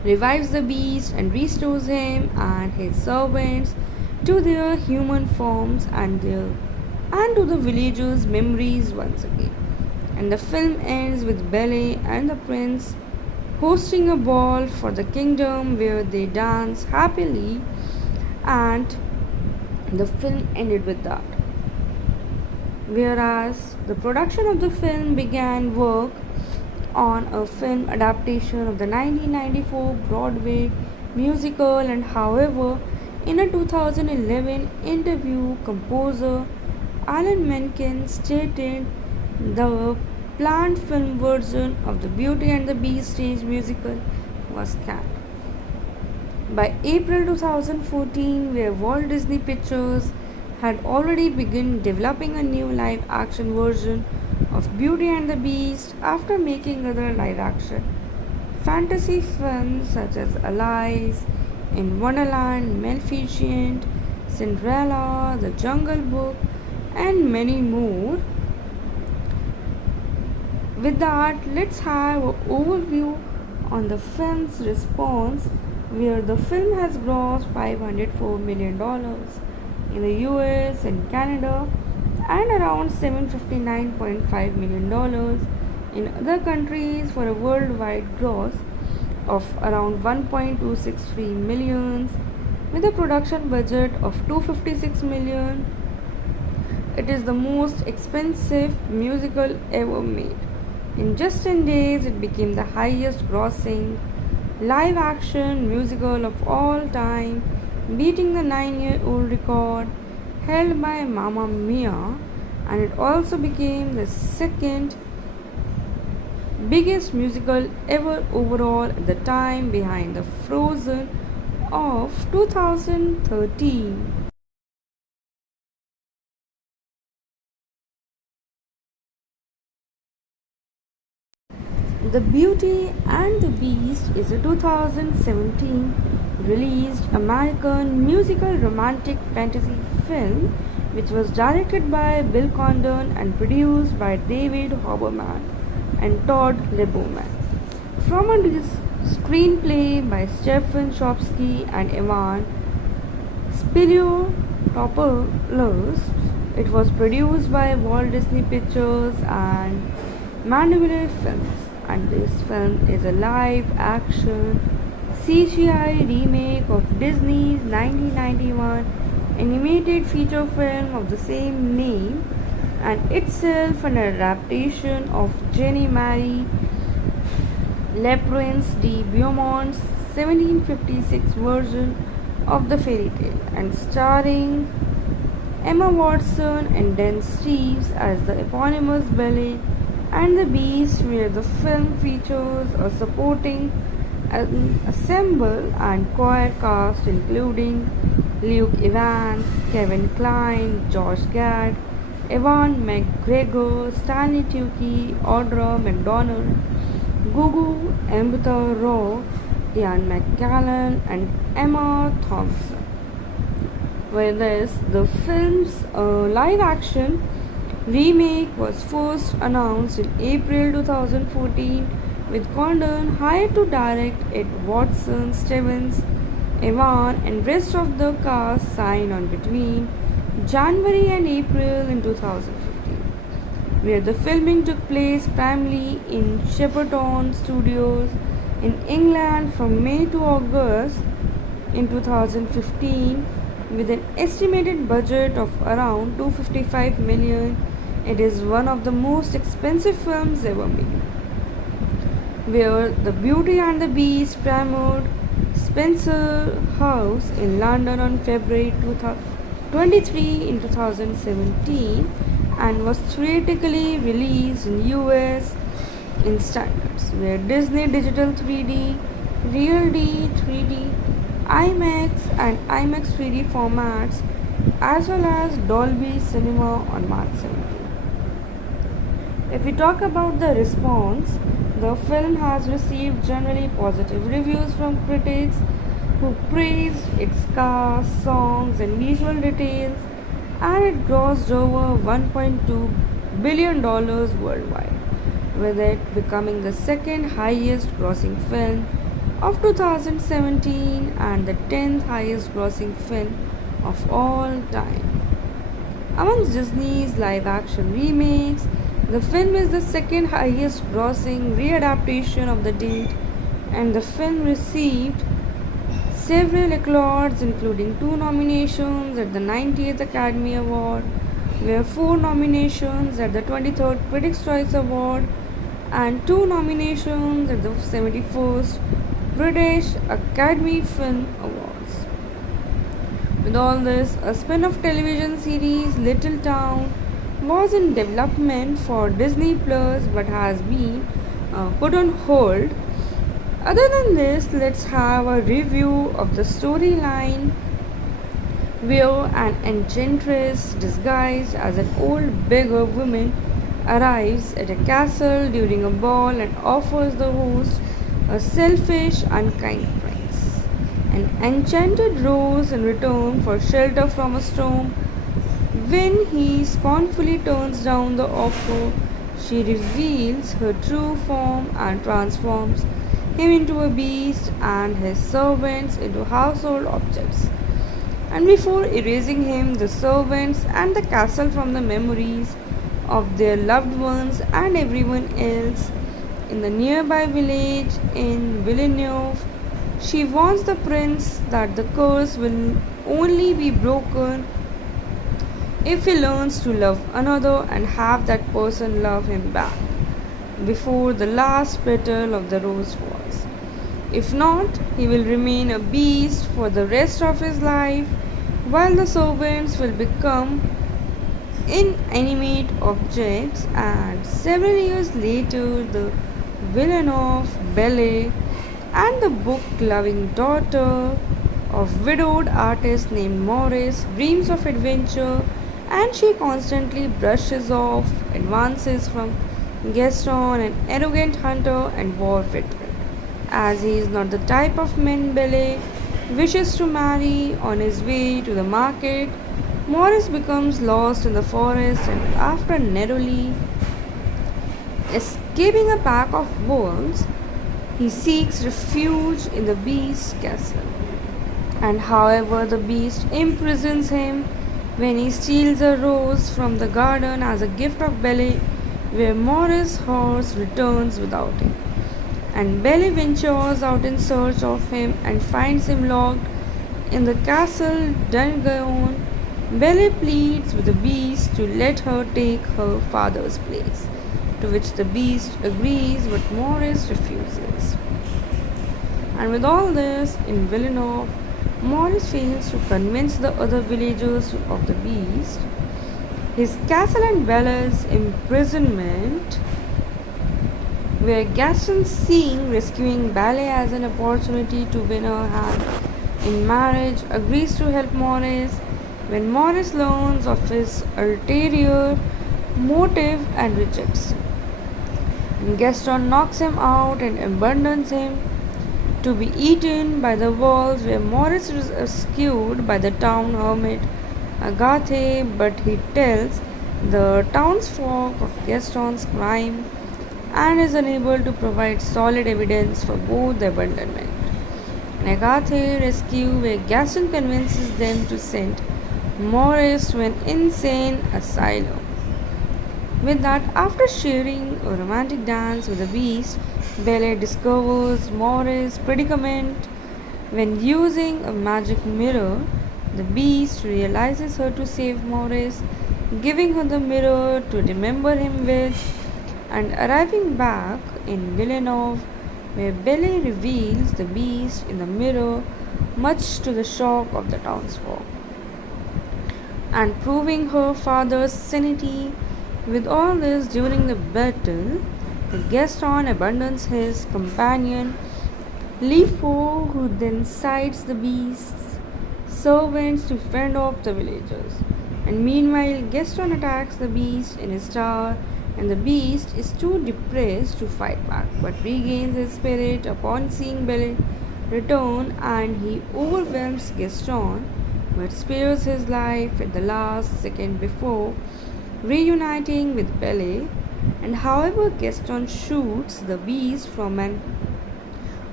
revives the beast and restores him and his servants to their human forms and to the villagers' memories once again. And the film ends with Belle and the prince hosting a ball for the kingdom where they dance happily, and the film ended with that. Whereas the production of the film began work on a film adaptation of the 1994 Broadway musical, and however, in a 2011 interview, composer Alan Menken stated the planned film version of the Beauty and the Beast stage musical was canned. By April 2014, where Walt Disney Pictures had already begun developing a new live action version of Beauty and the Beast after making other live action fantasy films such as Alice in Wonderland, Maleficent, Cinderella, The Jungle Book, and many more. With that, let's have an overview on the film's response, where the film has grossed $504 million in the US and Canada and around $759.5 million in other countries for a worldwide gross of around 1.263 million with a production budget of 256 million. It is the most expensive musical ever made. In just 10 days, it became the highest grossing live action musical of all time, beating the 9-year-old record held by Mamma Mia, and it also became the second biggest musical ever overall at the time, behind the Frozen of 2013. The Beauty and the Beast is a 2017 released American musical romantic fantasy film which was directed by Bill Condon and produced by David Hoberman and Todd Liberman. From a screenplay by Stephen Shopsky and Ivan Spiliotopoulos, it was produced by Walt Disney Pictures and Mandalorian Films, and this film is a live action CGI remake of Disney's 1991 animated feature film of the same name, and itself an adaptation of Jenny Marie Leprince de Beaumont's 1756 version of the fairy tale, and starring Emma Watson and Dan Steeves as the eponymous Belle and the Beast, where the film features a supporting ensemble and choir cast including Luke Evans, Kevin Kline, Josh Gad, Ewan McGregor, Stanley Tucci, Audra McDonald, Gugu Mbatha-Raw, Ian McKellen, and Emma Thompson. Whereas the film's live action remake was first announced in April 2014, with Condon hired to direct it. Watson, Stevens, Evan, and rest of the cast signed on between January and April in 2015, where the filming took place primarily in Shepperton Studios in England from May to August in 2015, with an estimated budget of around 255 million. It is one of the most expensive films ever made, where The Beauty and the Beast premiered Spencer House in London on February 23 in 2017 and was theatrically released in US in standards, where Disney Digital 3D, Real D 3D, IMAX and IMAX 3D formats, as well as Dolby Cinema on March 17. If we talk about the response, the film has received generally positive reviews from critics who praised its cast, songs, and visual details, and it grossed over $1.2 billion worldwide, with it becoming the second highest grossing film of 2017 and the 10th highest grossing film of all time. Amongst Disney's live action remakes, the film is the second highest grossing readaptation of the date, and the film received several accolades, including two nominations at the 90th Academy Award, were four nominations at the 23rd Critics' Choice Award, and two nominations at the 71st British Academy Film Awards. With all this, a spin off television series, Little Town, was in development for Disney Plus but has been put on hold. Other than this, let's have a review of the storyline where an enchantress disguised as an old beggar woman arrives at a castle during a ball and offers the host a selfish, unkind prince an enchanted rose in return for shelter from a storm. When he scornfully turns down the offer, she reveals her true form and transforms him into a beast and his servants into household objects. And before erasing him, the servants and the castle from the memories of their loved ones and everyone else in the nearby village in Villeneuve, she warns the prince that the curse will only be broken if he learns to love another and have that person love him back before the last petal of the rose falls. If not, he will remain a beast for the rest of his life, while the servants will become inanimate objects. And several years later, the villain of Belle and the book loving daughter of widowed artist named Morris dreams of adventure, and she constantly brushes off advances from Gaston, an arrogant hunter and war veteran. As he is not the type of man Belle wishes to marry, on his way to the market, Morris becomes lost in the forest, and after narrowly escaping a pack of wolves, he seeks refuge in the beast's castle. And however, the beast imprisons him when he steals a rose from the garden as a gift of Belle, where Morris' horse returns without him. And Belle ventures out in search of him and finds him locked in the castle dungeon. Belle pleads with the beast to let her take her father's place, to which the beast agrees, but Morris refuses. And with all this, in Villeneuve, Morris fails to convince the other villagers of the beast. His castle and Belle's imprisonment, where Gaston, seeing rescuing Belle as an opportunity to win her hand in marriage, agrees to help Morris. When Morris learns of his ulterior motive and rejects him, and Gaston knocks him out and abandons him to be eaten by the wolves, where Morris is rescued by the town hermit Agathe, but he tells the townsfolk of Gaston's crime and is unable to provide solid evidence for both the abandonment and Agathe rescue, where Gaston convinces them to send Morris to an insane asylum. With that, after sharing a romantic dance with the beast, Belle discovers Morris' predicament. When using a magic mirror, the beast realizes her to save Morris, giving her the mirror to remember him with, and arriving back in Villeneuve, where Belle reveals the beast in the mirror, much to the shock of the townsfolk, and proving her father's sanity. With all this, during the battle, the Gaston abandons his companion Lefou, who then cites the beast's servants to fend off the villagers. And meanwhile, Gaston attacks the beast in his tower, and the beast is too depressed to fight back, but regains his spirit upon seeing Belle return, and he overwhelms Gaston but spares his life at the last second before reuniting with Belle. And however, Gaston shoots the beast from an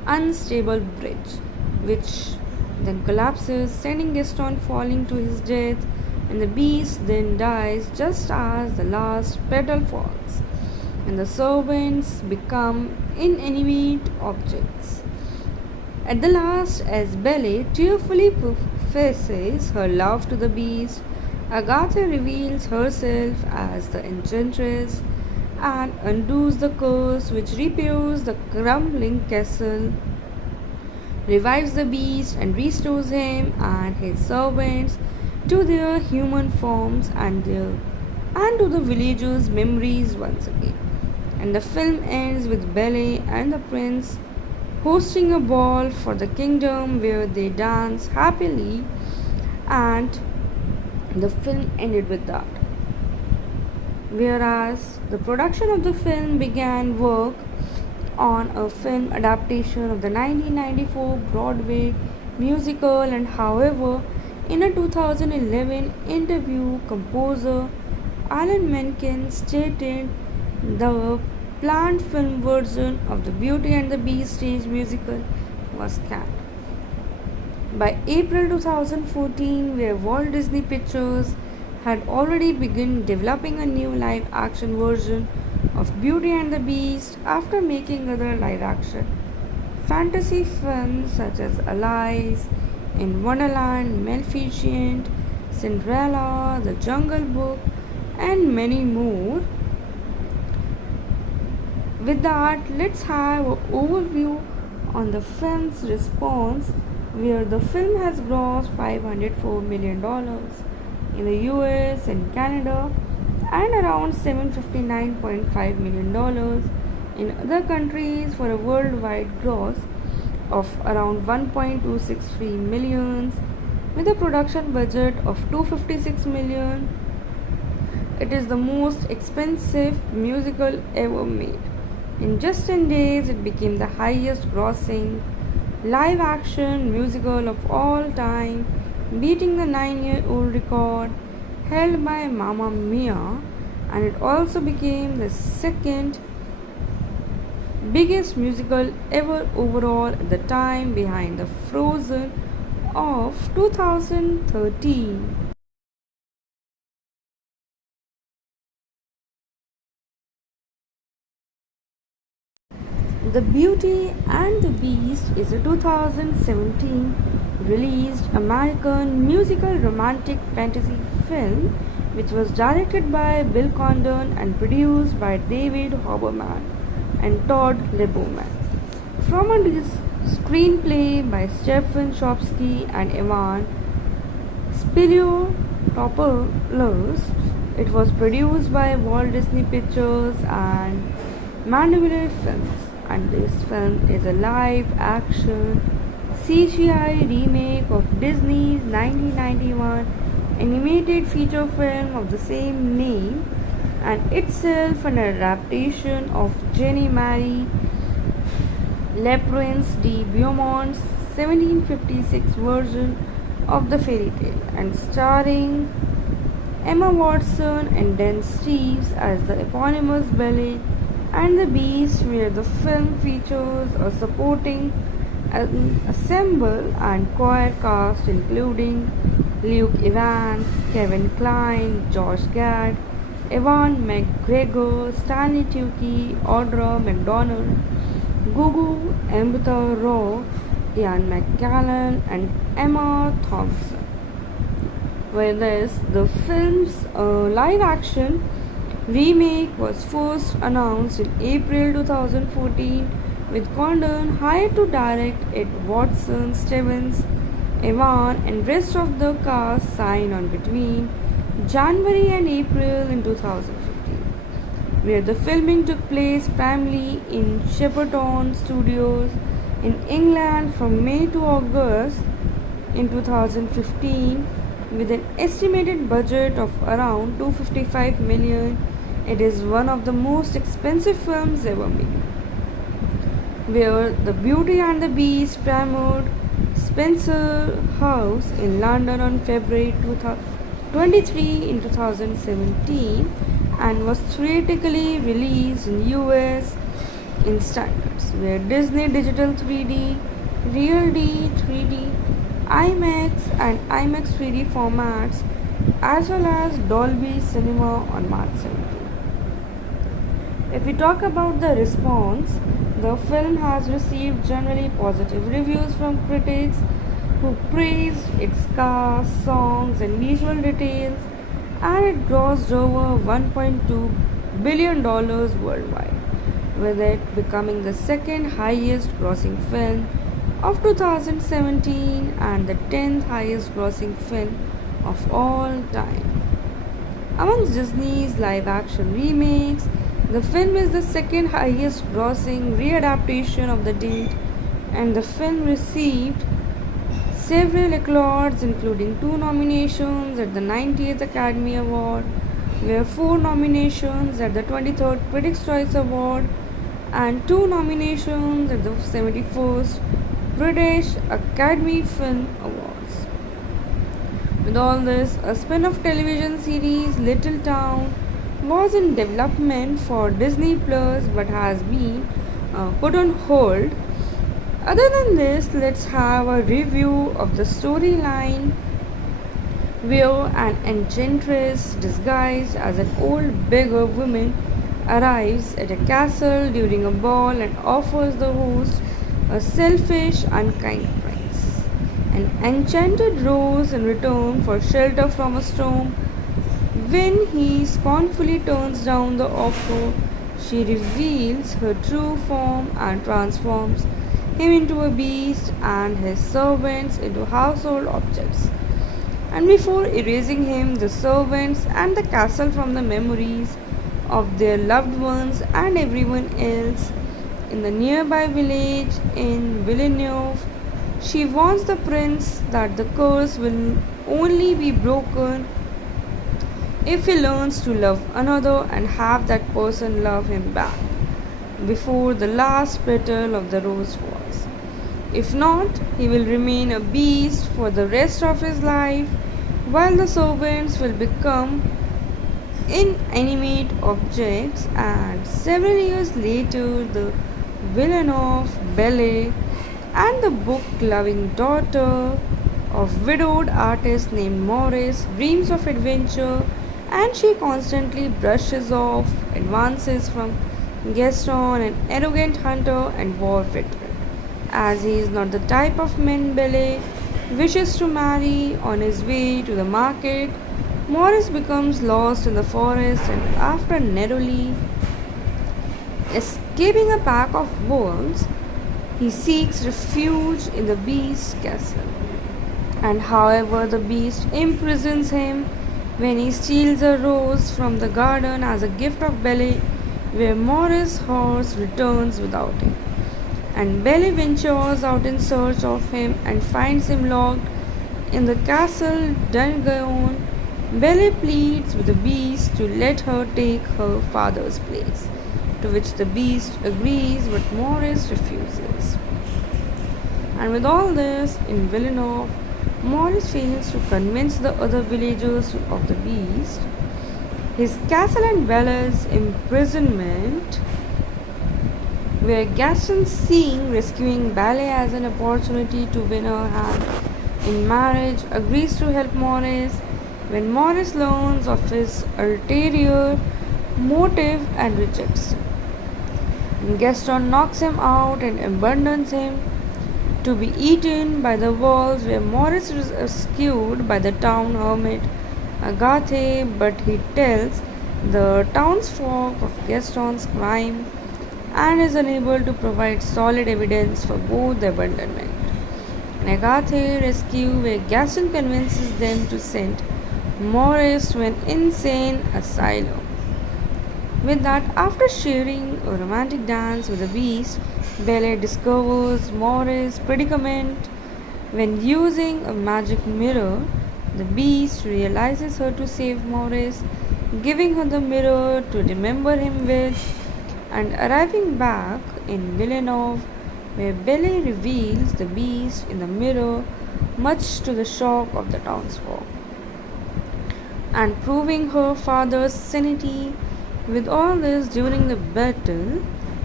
unstable bridge, which then collapses, sending Gaston falling to his death, and the beast then dies just as the last petal falls, and the servants become inanimate objects. At the last, as Belle tearfully professes her love to the beast, Agatha reveals herself as the enchantress and undoes the curse which repairs the crumbling castle, revives the beast, and restores him and his servants to their human forms and to the villagers' memories once again. And the film ends with Belle and the prince hosting a ball for the kingdom where they dance happily, and the film ended with that. Whereas the production of the film began work on a film adaptation of the 1994 Broadway musical, and however, in a 2011 interview, composer Alan Menken stated the planned film version of the Beauty and the Beast stage musical was canned. By April 2014, where Walt Disney Pictures had already begun developing a new live action version of Beauty and the Beast after making other live action fantasy films such as Alice in Wonderland, Maleficent, Cinderella, The Jungle Book, and many more. With that, let's have an overview on the film's response, where the film has grossed $504 million in the US and Canada and around $759.5 million in other countries for a worldwide gross of around 1.263 million with a production budget of 256 million. It is the most expensive musical ever made. In just 10 days, it became the highest grossing live action musical of all time, beating the 9-year-old record held by Mamma Mia, and it also became the second biggest musical ever overall at the time, behind the Frozen of 2013. The Beauty and the Beast is a 2017 released American musical romantic fantasy film which was directed by Bill Condon and produced by David Hoberman and Todd Liberman. From a screenplay by Stephen Shopsky and Evan Spiliotopoulos, it was produced by Walt Disney Pictures and Mandalorian Films, and this film is a live action CGI remake of Disney's 1991 animated feature film of the same name, and itself an adaptation of Jenny Marie Leprince de Beaumont's 1756 version of the fairy tale, and starring Emma Watson and Dan Steeves as the eponymous Belle and the Beast, where the film features a supporting ensemble and choir cast including Luke Evans, Kevin Kline, Josh Gad, Ewan McGregor, Stanley Tucci, Audra McDonald, Gugu Mbatha-Raw, Ian McKellen, and Emma Thompson. Whereas the film's live action remake was first announced in April 2014, with Condon hired to direct it. Watson, Stevens, Evan, and rest of the cast signed on between January and April in 2015, where the filming took place primarily in Shepperton Studios in England from May to August in 2015, with an estimated budget of around 255 million. It is one of the most expensive films ever made, where The Beauty and the Beast premiered Spencer House in London on February 23 in 2017 and was theatrically released in US in standards where Disney Digital 3D, Real D 3D, IMAX and IMAX 3D formats as well as Dolby Cinema on March 17. If we talk about the response, the film has received generally positive reviews from critics who praised its cast, songs, and visual details, and it grossed over $1.2 billion worldwide, with it becoming the second highest grossing film of 2017 and the 10th highest grossing film of all time. Amongst Disney's live action remakes, the film is the second highest grossing readaptation of the date, and the film received several accolades, including two nominations at the 90th Academy Award, where four nominations at the 23rd Critics' Choice Award, and two nominations at the 71st British Academy Film Awards. With all this, a spin off television series, Little Town, was in development for Disney Plus but has been put on hold. Other than this, let's have a review of the storyline where an enchantress disguised as an old beggar woman arrives at a castle during a ball and offers the host a selfish, unkind prince an enchanted rose in return for shelter from a storm. When he scornfully turns down the offer, she reveals her true form and transforms him into a beast and his servants into household objects. And before erasing him, the servants and the castle from the memories of their loved ones and everyone else in the nearby village in Villeneuve, she warns the prince that the curse will only be broken if he learns to love another and have that person love him back before the last petal of the rose falls. If not, he will remain a beast for the rest of his life, while the servants will become inanimate objects. And several years later, the villain of Belle and the book loving daughter of widowed artist named Morris dreams of adventure, and she constantly brushes off advances from Gaston, an arrogant hunter and war veteran. As he is not the type of man Belle wishes to marry, on his way to the market, Morris becomes lost in the forest, and after narrowly escaping a pack of wolves, he seeks refuge in the beast's castle. And however, the beast imprisons him when he steals a rose from the garden as a gift of Belle, where Morris' horse returns without him. And Belle ventures out in search of him and finds him locked in the castle dungeon. Belle pleads with the beast to let her take her father's place, to which the beast agrees, but Morris refuses. And with all this, in Villeneuve, Morris fails to convince the other villagers of the beast. His castle and Belle's imprisonment, where Gaston, seeing rescuing Belle as an opportunity to win her hand in marriage, agrees to help Morris. When Morris learns of his ulterior motive and rejects him, Gaston knocks him out and abandons him to be eaten by the wolves, where Morris is rescued by the town hermit Agathe, but he tells the townsfolk of Gaston's crime and is unable to provide solid evidence for both the abandonment and Agathe rescue, where Gaston convinces them to send Morris to an insane asylum. With that, after sharing a romantic dance with the beast, Belle discovers Morris' predicament. When using a magic mirror, the beast realizes her to save Morris, giving her the mirror to remember him with, and arriving back in Villeneuve, where Belle reveals the beast in the mirror, much to the shock of the townsfolk, and proving her father's sanity. With all this, during the battle,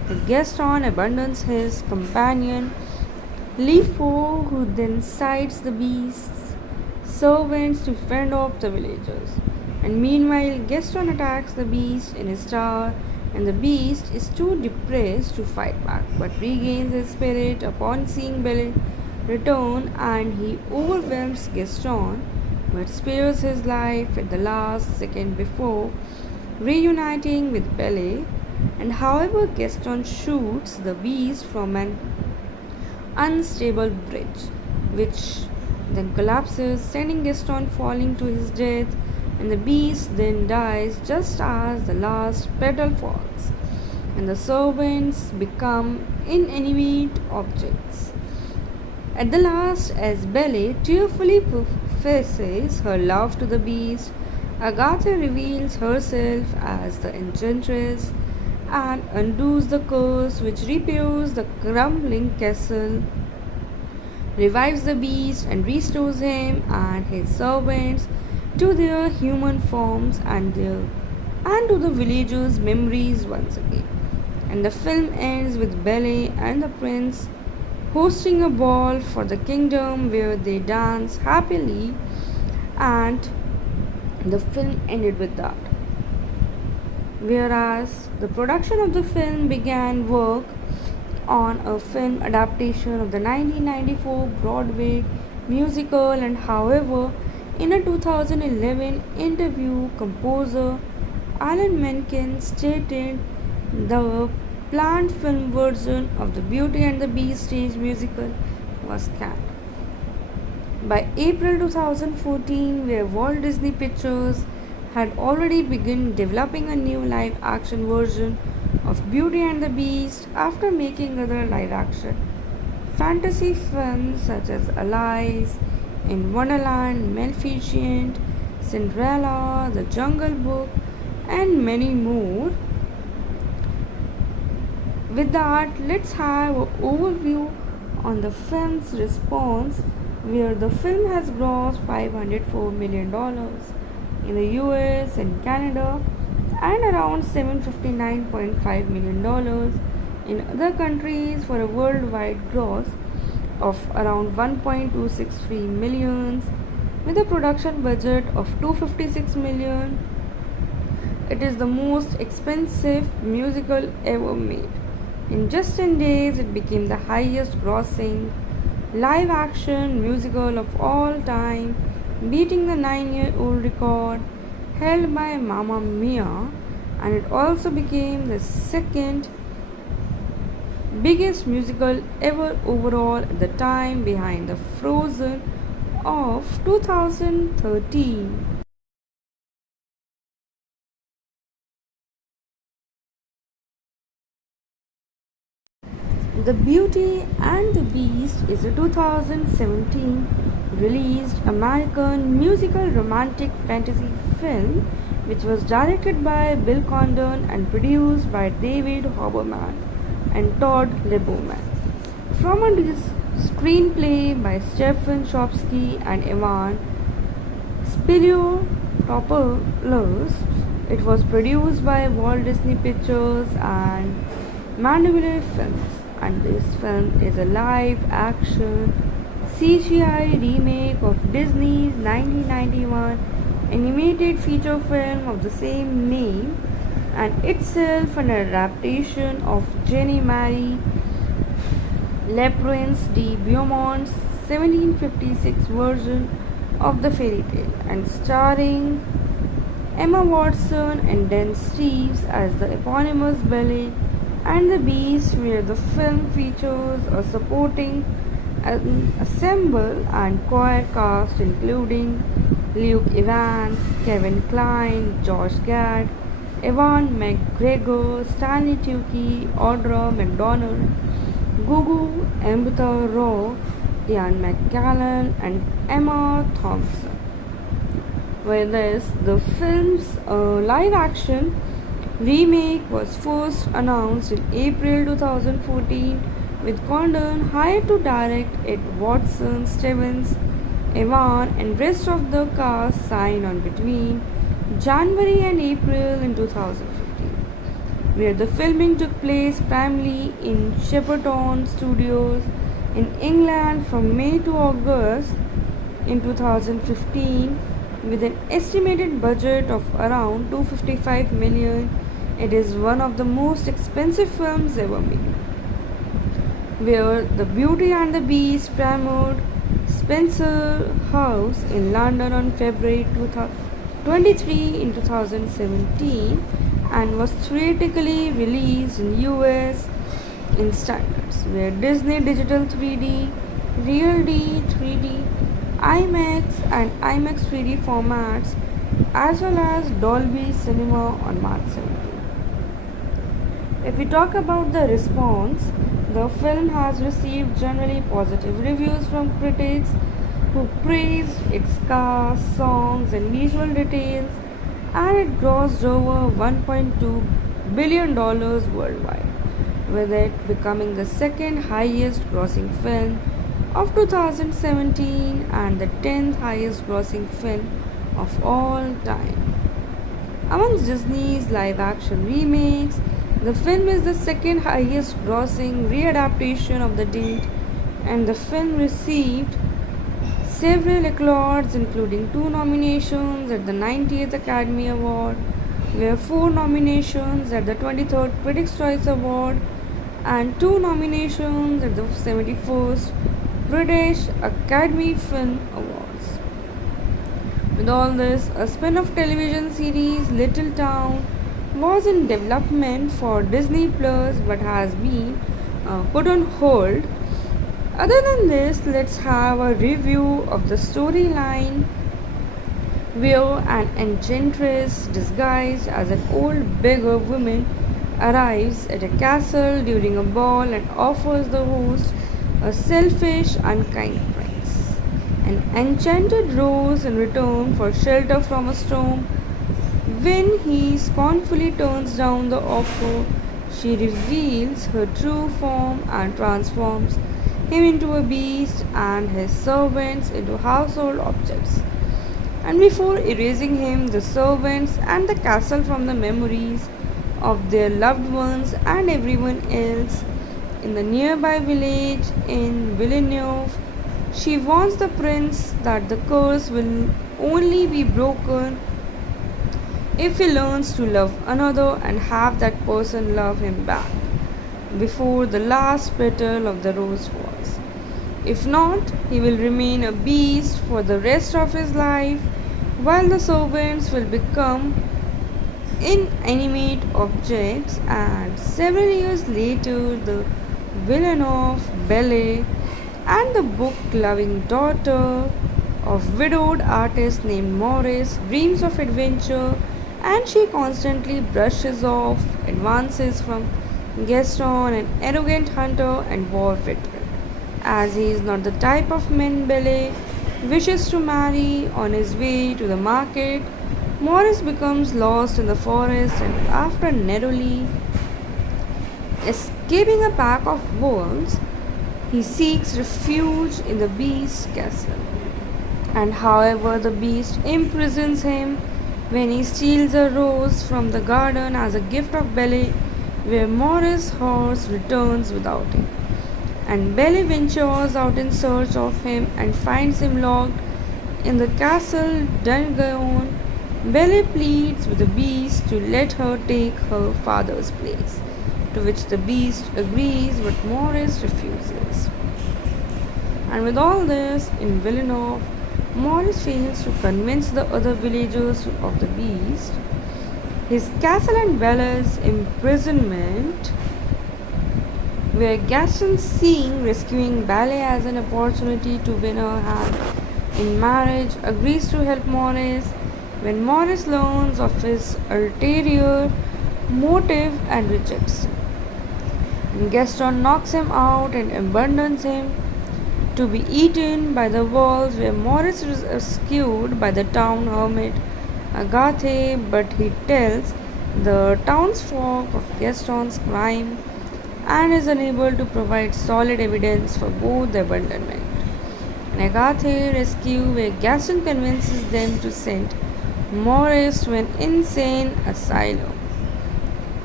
Gaston abandons his companion Lefort, who then cites the beast's servants to fend off the villagers. And meanwhile, Gaston attacks the beast in his tower, and the beast is too depressed to fight back, but regains his spirit upon seeing Belle return, and he overwhelms Gaston, but spares his life at the last second before reuniting with Belle. And however, Gaston shoots the beast from an unstable bridge, which then collapses, sending Gaston falling to his death, and the beast then dies just as the last petal falls, and the servants become inanimate objects. At the last, as Belle tearfully professes her love to the beast, Agatha reveals herself as the enchantress and undoes the curse which repairs the crumbling castle, revives the beast, and restores him and his servants to their human forms and to the villagers' memories once again. And the film ends with Belle and the prince hosting a ball for the kingdom where they dance happily, and the film ended with that. Whereas the production of the film began work on a film adaptation of the 1994 Broadway musical, and however, in a 2011 interview, composer Alan Menken stated the planned film version of the Beauty and the Beast stage musical was canned. By April 2014, where Walt Disney Pictures had already begun developing a new live action version of Beauty and the Beast after making other live action fantasy films such as Alice in Wonderland, Maleficent, Cinderella, The Jungle Book, and many more. With that, let's have an overview on the film's response, where the film has grossed $504 million in the US and Canada and around $759.5 million in other countries for a worldwide gross of around 1.263 million with a production budget of 256 million. It is the most expensive musical ever made. In just 10 days, it became the highest grossing live action musical of all time, beating the 9-year-old record held by Mamma Mia, and it also became the second biggest musical ever overall at the time, behind the Frozen of 2013. The Beauty and the Beast is a 2017 released American musical romantic fantasy film which was directed by Bill Condon and produced by David Hoberman and Todd Liberman. From a screenplay by Stephen Shopsky and Ivan Spiliotopoulos, it was produced by Walt Disney Pictures and Mandalorian Films, and this film is a live action CGI remake of Disney's 1991 animated feature film of the same name, and itself an adaptation of Jenny Marie Leprince de Beaumont's 1756 version of the fairy tale, and starring Emma Watson and Dan Steeves as the eponymous Belle and the Beast, where the film features a supporting ensemble and choir cast including Luke Evans, Kevin Kline, Josh Gad, Ewan McGregor, Stanley Tucci, Audra McDonald, Gugu Mbatha-Raw, Ian McKellen, and Emma Thompson. Whereas the film's live action remake was first announced in April 2014, with Condon hired to direct it. Watson, Stevens, Evan, and rest of the cast signed on between January and April in 2015. where the filming took place primarily in Shepperton Studios in England from May to August in 2015 with an estimated budget of around 255 million. It is one of the most expensive films ever made, where The Beauty and the Beast premiered Spencer House in London on February 23 in 2017 and was theatrically released in US in standards, where Disney Digital 3D, Real D 3D, IMAX and IMAX 3D formats as well as Dolby Cinema on March 17. If we talk about the response, the film has received generally positive reviews from critics who praised its cast, songs, and visual details, and it grossed over $1.2 billion worldwide, with it becoming the second highest grossing film of 2017 and the 10th highest grossing film of all time. Amongst Disney's live action remakes, the film is the second highest grossing readaptation of the date, and the film received several accolades, including 2 nominations at the 90th Academy Award, where 4 nominations at the 23rd Critics' Choice Award, and 2 nominations at the 71st British Academy Film Awards. With all this, a spin-off television series, Little Town, was in development for Disney Plus but has been put on hold. Other than this, let's have a review of the storyline where an enchantress disguised as an old beggar woman arrives at a castle during a ball and offers the host a selfish, unkind prince an enchanted rose in return for shelter from a storm. When he scornfully turns down the offer, she reveals her true form and transforms him into a beast and his servants into household objects. And before erasing him, the servants and the castle from the memories of their loved ones and everyone else in the nearby village in Villeneuve, she warns the prince that the curse will only be broken if he learns to love another and have that person love him back before the last petal of the rose falls. If not, he will remain a beast for the rest of his life, while the servants will become inanimate objects. And several years later, the villain of Belle and the book-loving daughter of widowed artist named Morris dreams of adventure, and she constantly brushes off advances from Gaston, an arrogant hunter and war veteran. As he is not the type of man Belle wishes to marry, on his way to the market, Morris becomes lost in the forest, and after narrowly escaping a pack of wolves, he seeks refuge in the beast's castle. And however, the beast imprisons him when he steals a rose from the garden as a gift of Belle, where Morris' horse returns without him. And Belle ventures out in search of him and finds him locked in the castle dungeon. Belle pleads with the beast to let her take her father's place, to which the beast agrees, but Morris refuses. And with all this, in Villeneuve, Morris fails to convince the other villagers of the beast. His castle and Belle's imprisonment, where Gaston, seeing rescuing Belle as an opportunity to win her hand in marriage, agrees to help Morris. When Morris learns of his ulterior motive and rejects him, and Gaston knocks him out and abandons him to be eaten by the wolves, where Morris is rescued by the town hermit Agathe, but he tells the townsfolk of Gaston's crime and is unable to provide solid evidence for both the abandonment and Agathe rescue, where Gaston convinces them to send Morris to an insane asylum.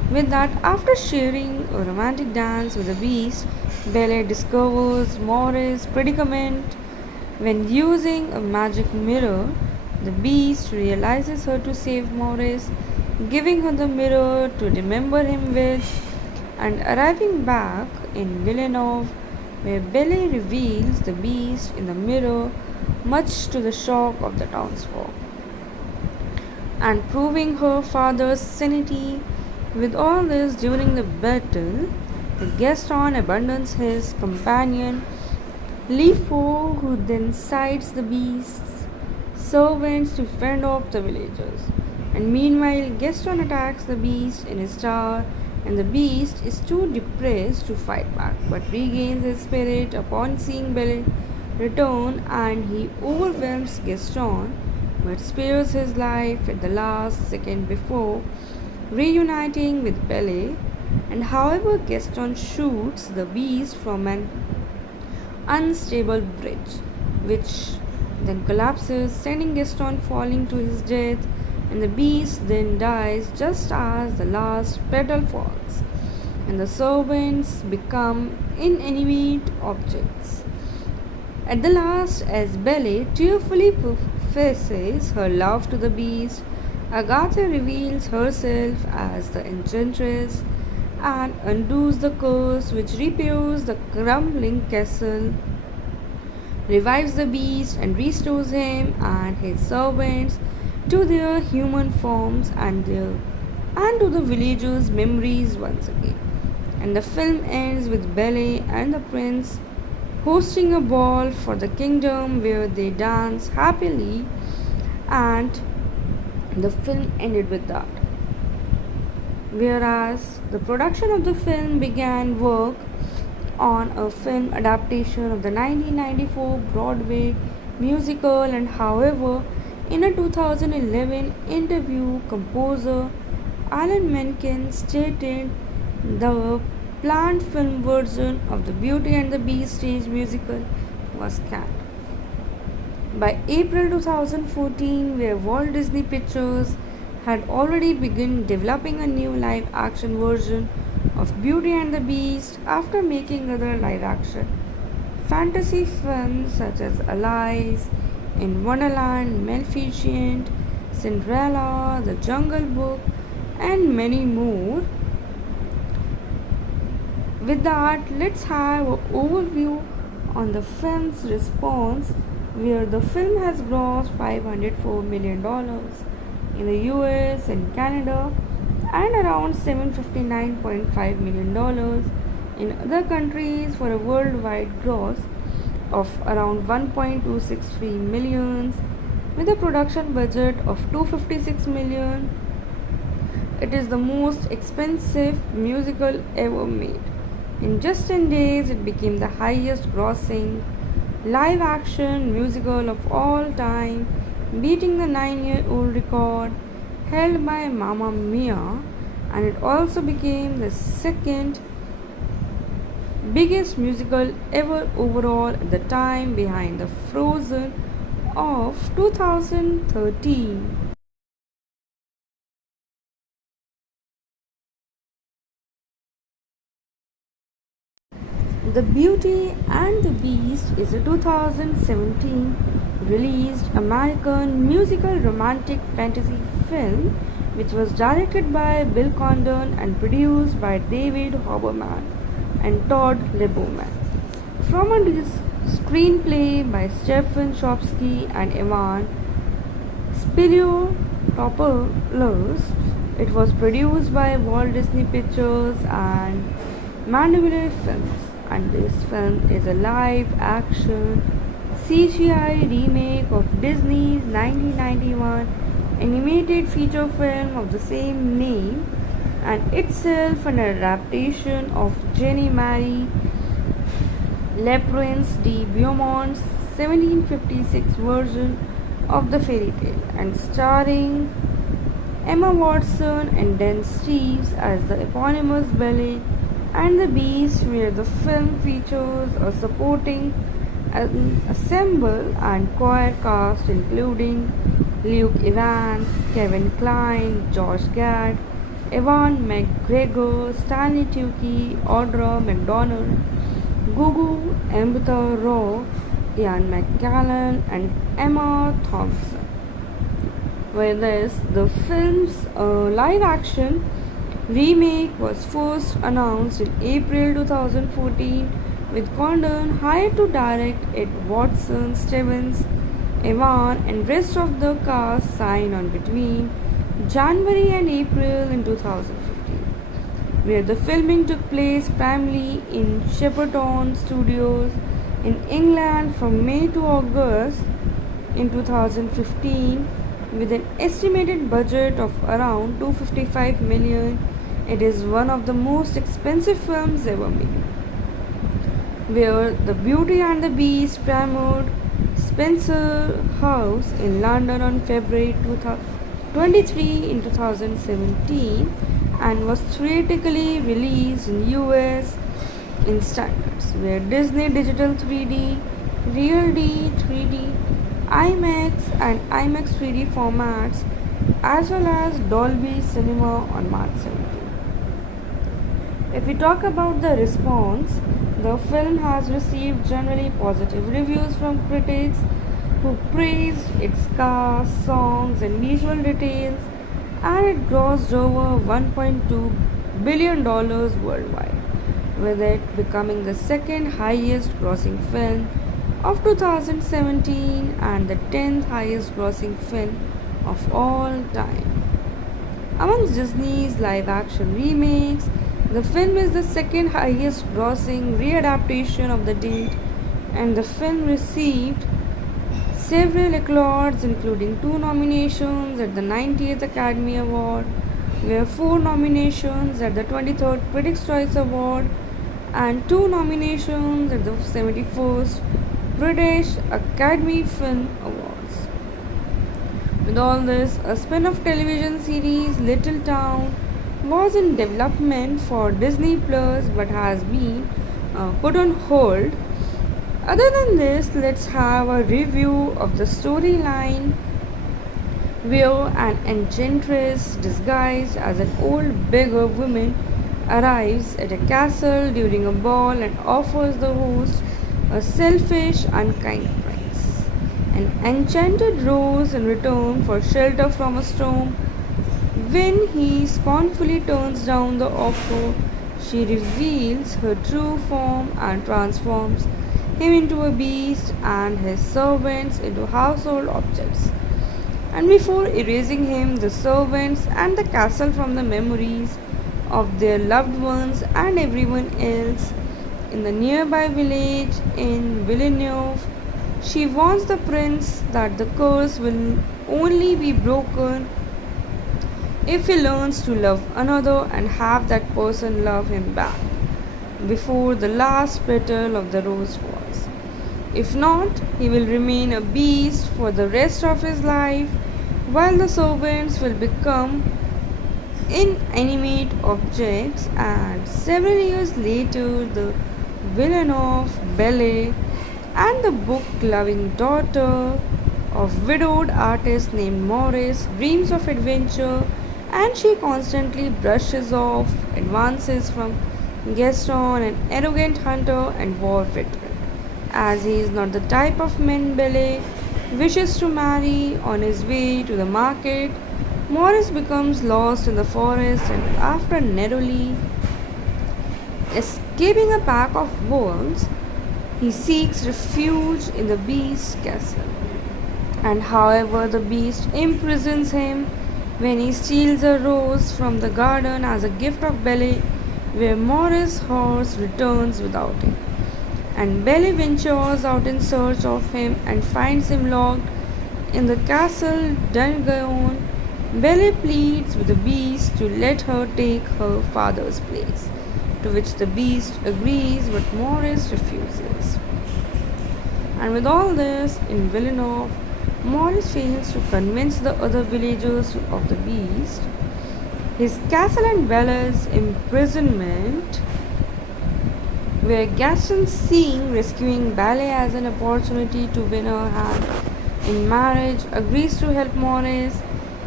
With that, after sharing a romantic dance with the beast, Belle discovers Maurice's predicament. When using a magic mirror, the beast realizes her to save Maurice, giving her the mirror to remember him with, and arriving back in Villeneuve, where Belle reveals the beast in the mirror, much to the shock of the townsfolk, and proving her father's sanity. With all this, during the battle, the Gaston abandons his companion Lefort, who then cites the beast's servants to fend off the villagers. And meanwhile, Gaston attacks the beast in his tower, and the beast is too depressed to fight back, but regains his spirit upon seeing Belle return, and he overwhelms Gaston but spares his life at the last second before reuniting with Belle. And however, Gaston shoots the beast from an unstable bridge, which then collapses, sending Gaston falling to his death, and the beast then dies just as the last petal falls, and the servants become inanimate objects. At the last, as Belle tearfully professes her love to the beast, Agatha reveals herself as the enchantress and undoes the curse which repairs the crumbling castle, revives the beast, and restores him and his servants to their human forms and to the villagers' memories once again. And the film ends with Belle and the prince hosting a ball for the kingdom where they dance happily, and the film ended with that. Whereas the production of the film began work on a film adaptation of the 1994 Broadway musical, and however, in a 2011 interview, composer Alan Menken stated the planned film version of the Beauty and the Beast stage musical was canned. By April 2014, where Walt Disney Pictures had already begun developing a new live action version of Beauty and the Beast after making other live action fantasy films such as Alice in Wonderland, Maleficent, Cinderella, The Jungle Book, and many more. With that, let's have an overview on the film's response, where the film has grossed $504 million in the US and Canada and around $759.5 million in other countries for a worldwide gross of around 1.263 million with a production budget of 256 million. It is the most expensive musical ever made. In just 10 days, it became the highest grossing live action musical of all time, beating the 9-year-old record held by Mamma Mia, and it also became the second biggest musical ever overall at the time, behind the Frozen of 2013. The Beauty and the Beast is a 2017 released American musical romantic fantasy film which was directed by Bill Condon and produced by David Hoberman and Todd Leboman. From a screenplay by Stephen Shopsky and Ivan Spiliotopoulos, it was produced by Walt Disney Pictures and Mandalorian Films, and this film is a live action CGI remake of Disney's 1991 animated feature film of the same name, and itself an adaptation of Jenny Marie Leprince de Beaumont's 1756 version of the fairy tale, and starring Emma Watson and Dan Steeves as the eponymous Belle and the Beast, where the film features a supporting ensemble and choir cast including Luke Evans, Kevin Kline, Josh Gad, Ewan McGregor, Stanley Tucci, Audra McDonald, Gugu Mbatha-Raw, Ian McKellen, and Emma Thompson. With this, the film's live-action remake was first announced in April 2014, with Condon hired to direct it. Watson, Stevens, Evan, and rest of the cast signed on between January and April in 2015, where the filming took place primarily in Shepperton Studios in England from May to August in 2015, with an estimated budget of around 255 million. It is one of the most expensive films ever made, where The Beauty and the Beast premiered Spencer House in London on February 23 in 2017 and was theatrically released in US in standards, where Disney Digital 3D, Real D 3D, IMAX and IMAX 3D formats, as well as Dolby Cinema on March 17. If we talk about the response, the film has received generally positive reviews from critics who praised its cast, songs, and visual details, and it grossed over $1.2 billion worldwide, with it becoming the second highest grossing film of 2017 and the 10th highest grossing film of all time. Amongst Disney's live action remakes, the film is the second highest grossing readaptation of the date, and the film received several accolades, including 2 nominations at the 90th Academy Award, where 4 nominations at the 23rd Critics' Choice Award, and 2 nominations at the 71st British Academy Film Awards. With all this, a spin-off television series, Little Town, was in development for Disney Plus but has been put on hold. Other than this, let's have a review of the storyline, where an enchantress disguised as an old beggar woman arrives at a castle during a ball and offers the host a selfish, unkind prince an enchanted rose in return for shelter from a storm. When he scornfully turns down the offer, she reveals her true form and transforms him into a beast and his servants into household objects. And before erasing him, the servants and the castle from the memories of their loved ones and everyone else in the nearby village in Villeneuve, she warns the prince that the curse will only be broken if he learns to love another and have that person love him back before the last petal of the rose falls. If not, he will remain a beast for the rest of his life, while the servants will become inanimate objects. And several years later, the villain of Belle and the book-loving daughter of widowed artist named Morris dreams of adventure, and she constantly brushes off advances from Gaston, an arrogant hunter and war veteran. As he is not the type of man Belle wishes to marry, on his way to the market, Morris becomes lost in the forest, and after narrowly escaping a pack of wolves, he seeks refuge in the beast's castle. And however, the beast imprisons him when he steals a rose from the garden as a gift of Belle, where Morris' horse returns without him. And Belle ventures out in search of him and finds him locked in the castle dungeon. Belle pleads with the beast to let her take her father's place, to which the beast agrees, but Morris refuses. And with all this, in Villeneuve, Morris fails to convince the other villagers of the beast, his castle and Belle's imprisonment, where Gaston, seeing rescuing Belle as an opportunity to win her hand in marriage, agrees to help Morris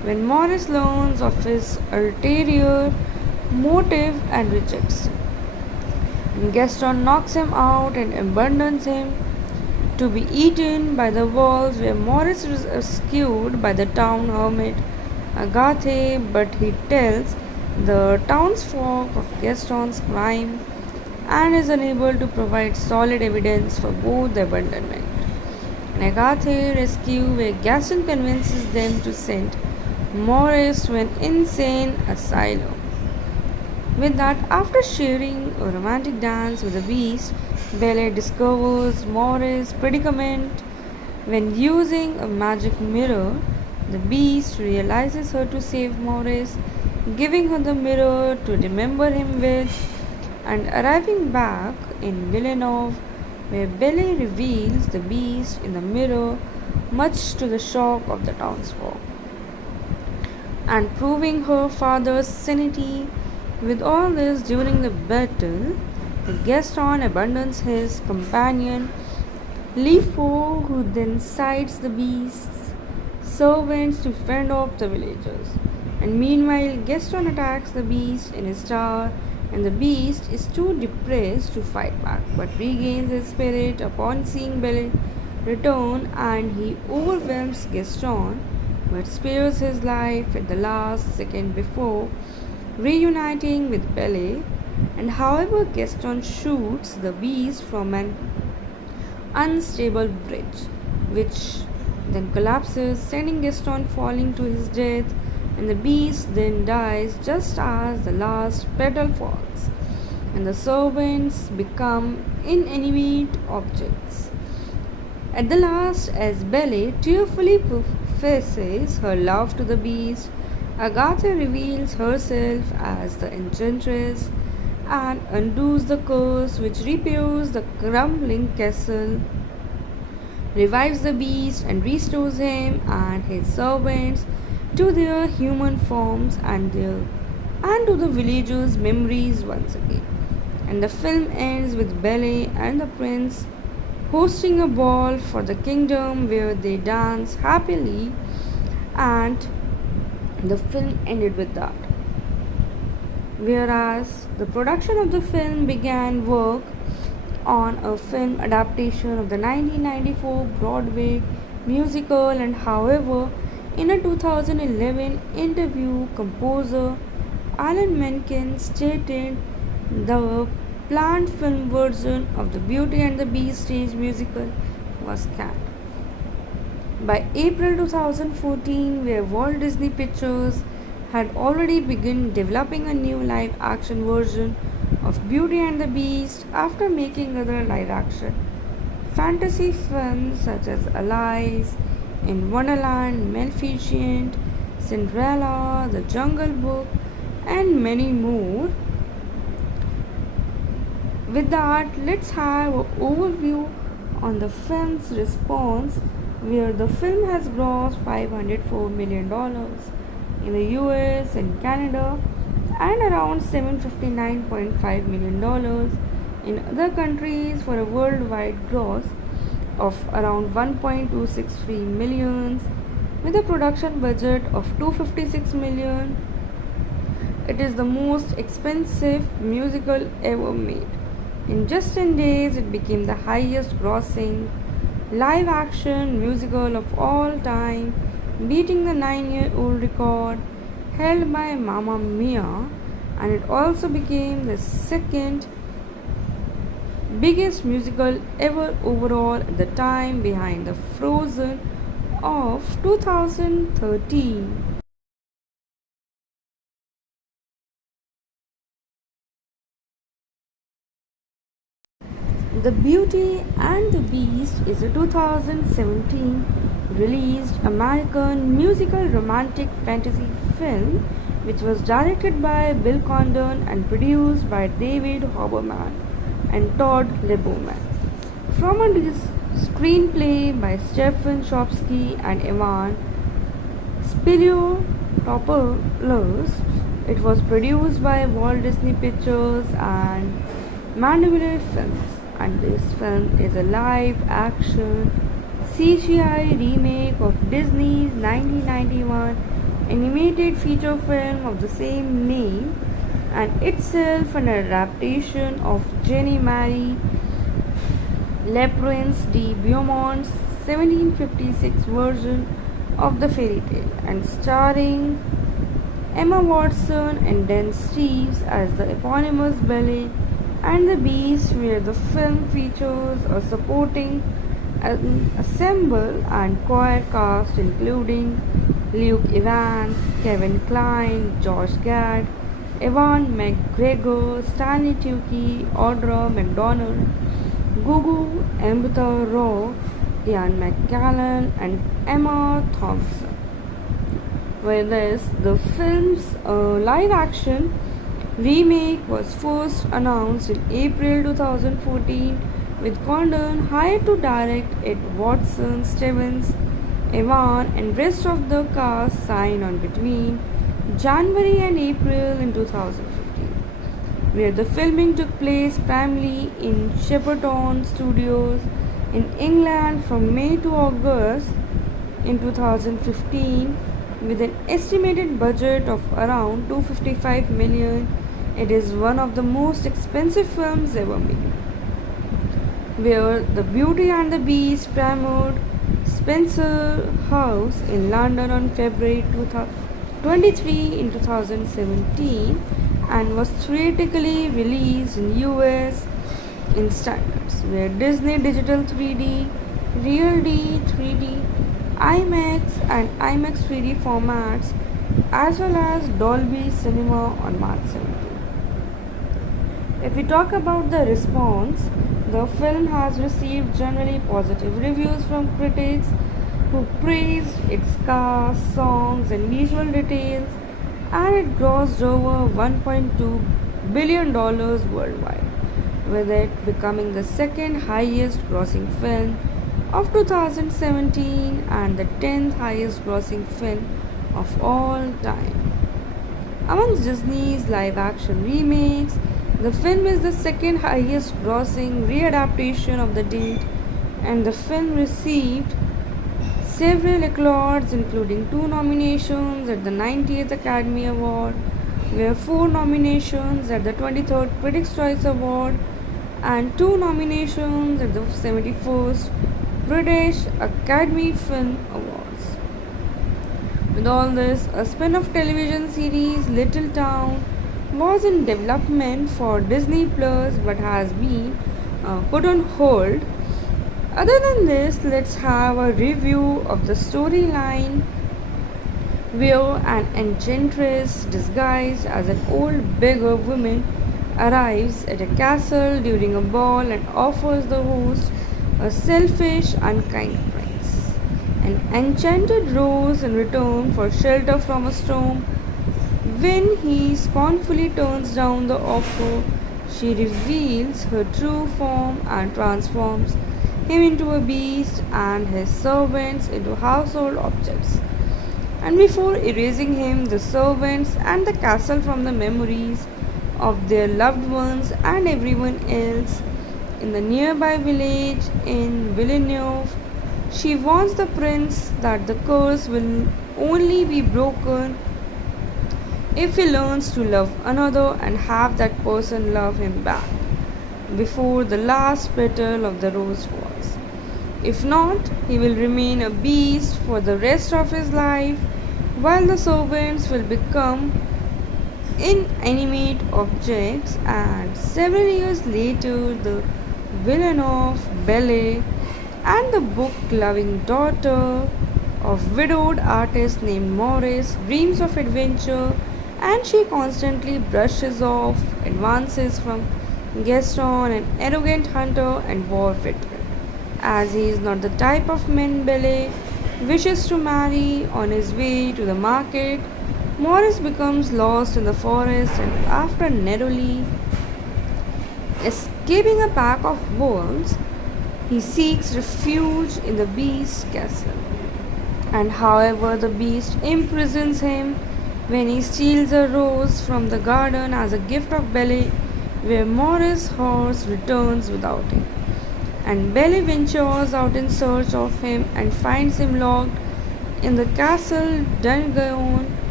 when Morris learns of his ulterior motive and rejects him. And Gaston knocks him out and abandons him to be eaten by the wolves, where Morris is rescued by the town hermit Agathe, but he tells the townsfolk of Gaston's crime and is unable to provide solid evidence for both the abandonment and Agathe rescue, where Gaston convinces them to send Morris to an insane asylum. With that, after sharing a romantic dance with the beast, Belle discovers Morris' predicament. When using a magic mirror, the beast realizes her to save Morris, giving her the mirror to remember him with, and arriving back in Villeneuve, where Belle reveals the beast in the mirror, much to the shock of the townsfolk, and proving her father's sanity. With all this, during the battle, Gaston abandons his companion Lefort, who then cites the beast's servants to fend off the villagers. And meanwhile, Gaston attacks the beast in his tower, and the beast is too depressed to fight back, but regains his spirit upon seeing Belle return, and he overwhelms Gaston, but spares his life at the last second before reuniting with Belle. And however, Gaston shoots the beast from an unstable bridge, which then collapses, sending Gaston falling to his death, and the beast then dies just as the last petal falls, and the servants become inanimate objects. At the last, as Belle tearfully professes her love to the beast, Agatha reveals herself as the enchantress and undoes the curse which repairs the crumbling castle, revives the beast, and restores him and his servants to their human forms and to the villagers' memories once again. And the film ends with Belle and the prince hosting a ball for the kingdom where they dance happily, and the film ended with that. Whereas the production of the film began work on a film adaptation of the 1994 Broadway musical, and however, in a 2011 interview, composer Alan Menken stated the planned film version of the Beauty and the Beast stage musical was canned. By April 2014, where Walt Disney Pictures had already begun developing a new live action version of Beauty and the Beast after making other live action fantasy films such as Alice in Wonderland, Maleficent, Cinderella, The Jungle Book, and many more. With that, let's have an overview on the film's response, where the film has grossed $504 million in the US and Canada and around $759.5 million in other countries for a worldwide gross of around 1.263 million with a production budget of 256 million. It is the most expensive musical ever made. In just 10 days, it became the highest grossing live action musical of all time, beating the 9-year-old record held by Mamma Mia, and it also became the second biggest musical ever overall at the time, behind the Frozen of 2013. The Beauty and the Beast is a 2017 released American musical romantic fantasy film which was directed by Bill Condon and produced by David Hoberman and Todd Liberman. From a screenplay by Stephen Shopsky and Ivan Spiliotopoulos, it was produced by Walt Disney Pictures and Mandalorian Films, and this film is a live action CGI remake of Disney's 1991 animated feature film of the same name, and itself an adaptation of Jenny Marie Le Prince de Beaumont's 1756 version of the fairy tale, and starring Emma Watson and Dan Steeves as the eponymous Belle and the Beast, where the film features a supporting ensemble and choir cast including Luke Evans, Kevin Kline, Josh Gad, Evan McGregor, Stanley Tucci, Audra McDonald, Gugu Mbatha-Raw, Ian McKellen, and Emma Thompson. Whereas the film's live action remake was first announced in April 2014, with Condon hired to direct it. Watson, Stevens, Evan, and rest of the cast signed on between January and April in 2015, where the filming took place primarily in Shepperton Studios in England from May to August in 2015, with an estimated budget of around 255 million. It is one of the most expensive films ever made, where The Beauty and the Beast premiered Spencer House in London on February 23 in 2017 and was theatrically released in US in standards, where Disney Digital 3D, Real D 3D, IMAX and IMAX 3D formats, as well as Dolby Cinema on March 17. If we talk about the response, the film has received generally positive reviews from critics who praised its cast, songs, and visual details, and it grossed over $1.2 billion worldwide, with it becoming the second highest grossing film of 2017 and the 10th highest grossing film of all time. Amongst Disney's live action remakes, the film is the second highest grossing readaptation of the date, and the film received several accolades, including 2 nominations at the 90th Academy Award, where 4 nominations at the 23rd Critics' Choice Award, and 2 nominations at the 71st British Academy Film Awards. With all this, a spin-off television series, Little Town, was in development for Disney Plus but has been put on hold. Other than this, let's have a review of the storyline, where an enchantress disguised as an old beggar woman arrives at a castle during a ball and offers the host a selfish, unkind prince an enchanted rose in return for shelter from a storm. When he scornfully turns down the offer, she reveals her true form and transforms him into a beast and his servants into household objects. And before erasing him, the servants and the castle from the memories of their loved ones and everyone else in the nearby village in Villeneuve, she warns the prince that the curse will only be broken if he learns to love another and have that person love him back before the last petal of the rose falls. If not, he will remain a beast for the rest of his life, while the servants will become inanimate objects. And several years later, the villain of Belle and the book-loving daughter of widowed artist named Morris dreams of adventure, and she constantly brushes off advances from Gaston, an arrogant hunter and war veteran. As he is not the type of man Belle wishes to marry, on his way to the market, Morris becomes lost in the forest, and after narrowly escaping a pack of wolves, he seeks refuge in the beast's castle. And however, the beast imprisons him when he steals a rose from the garden as a gift of Belle, where Morris' horse returns without him. And Belle ventures out in search of him and finds him locked in the castle dungeon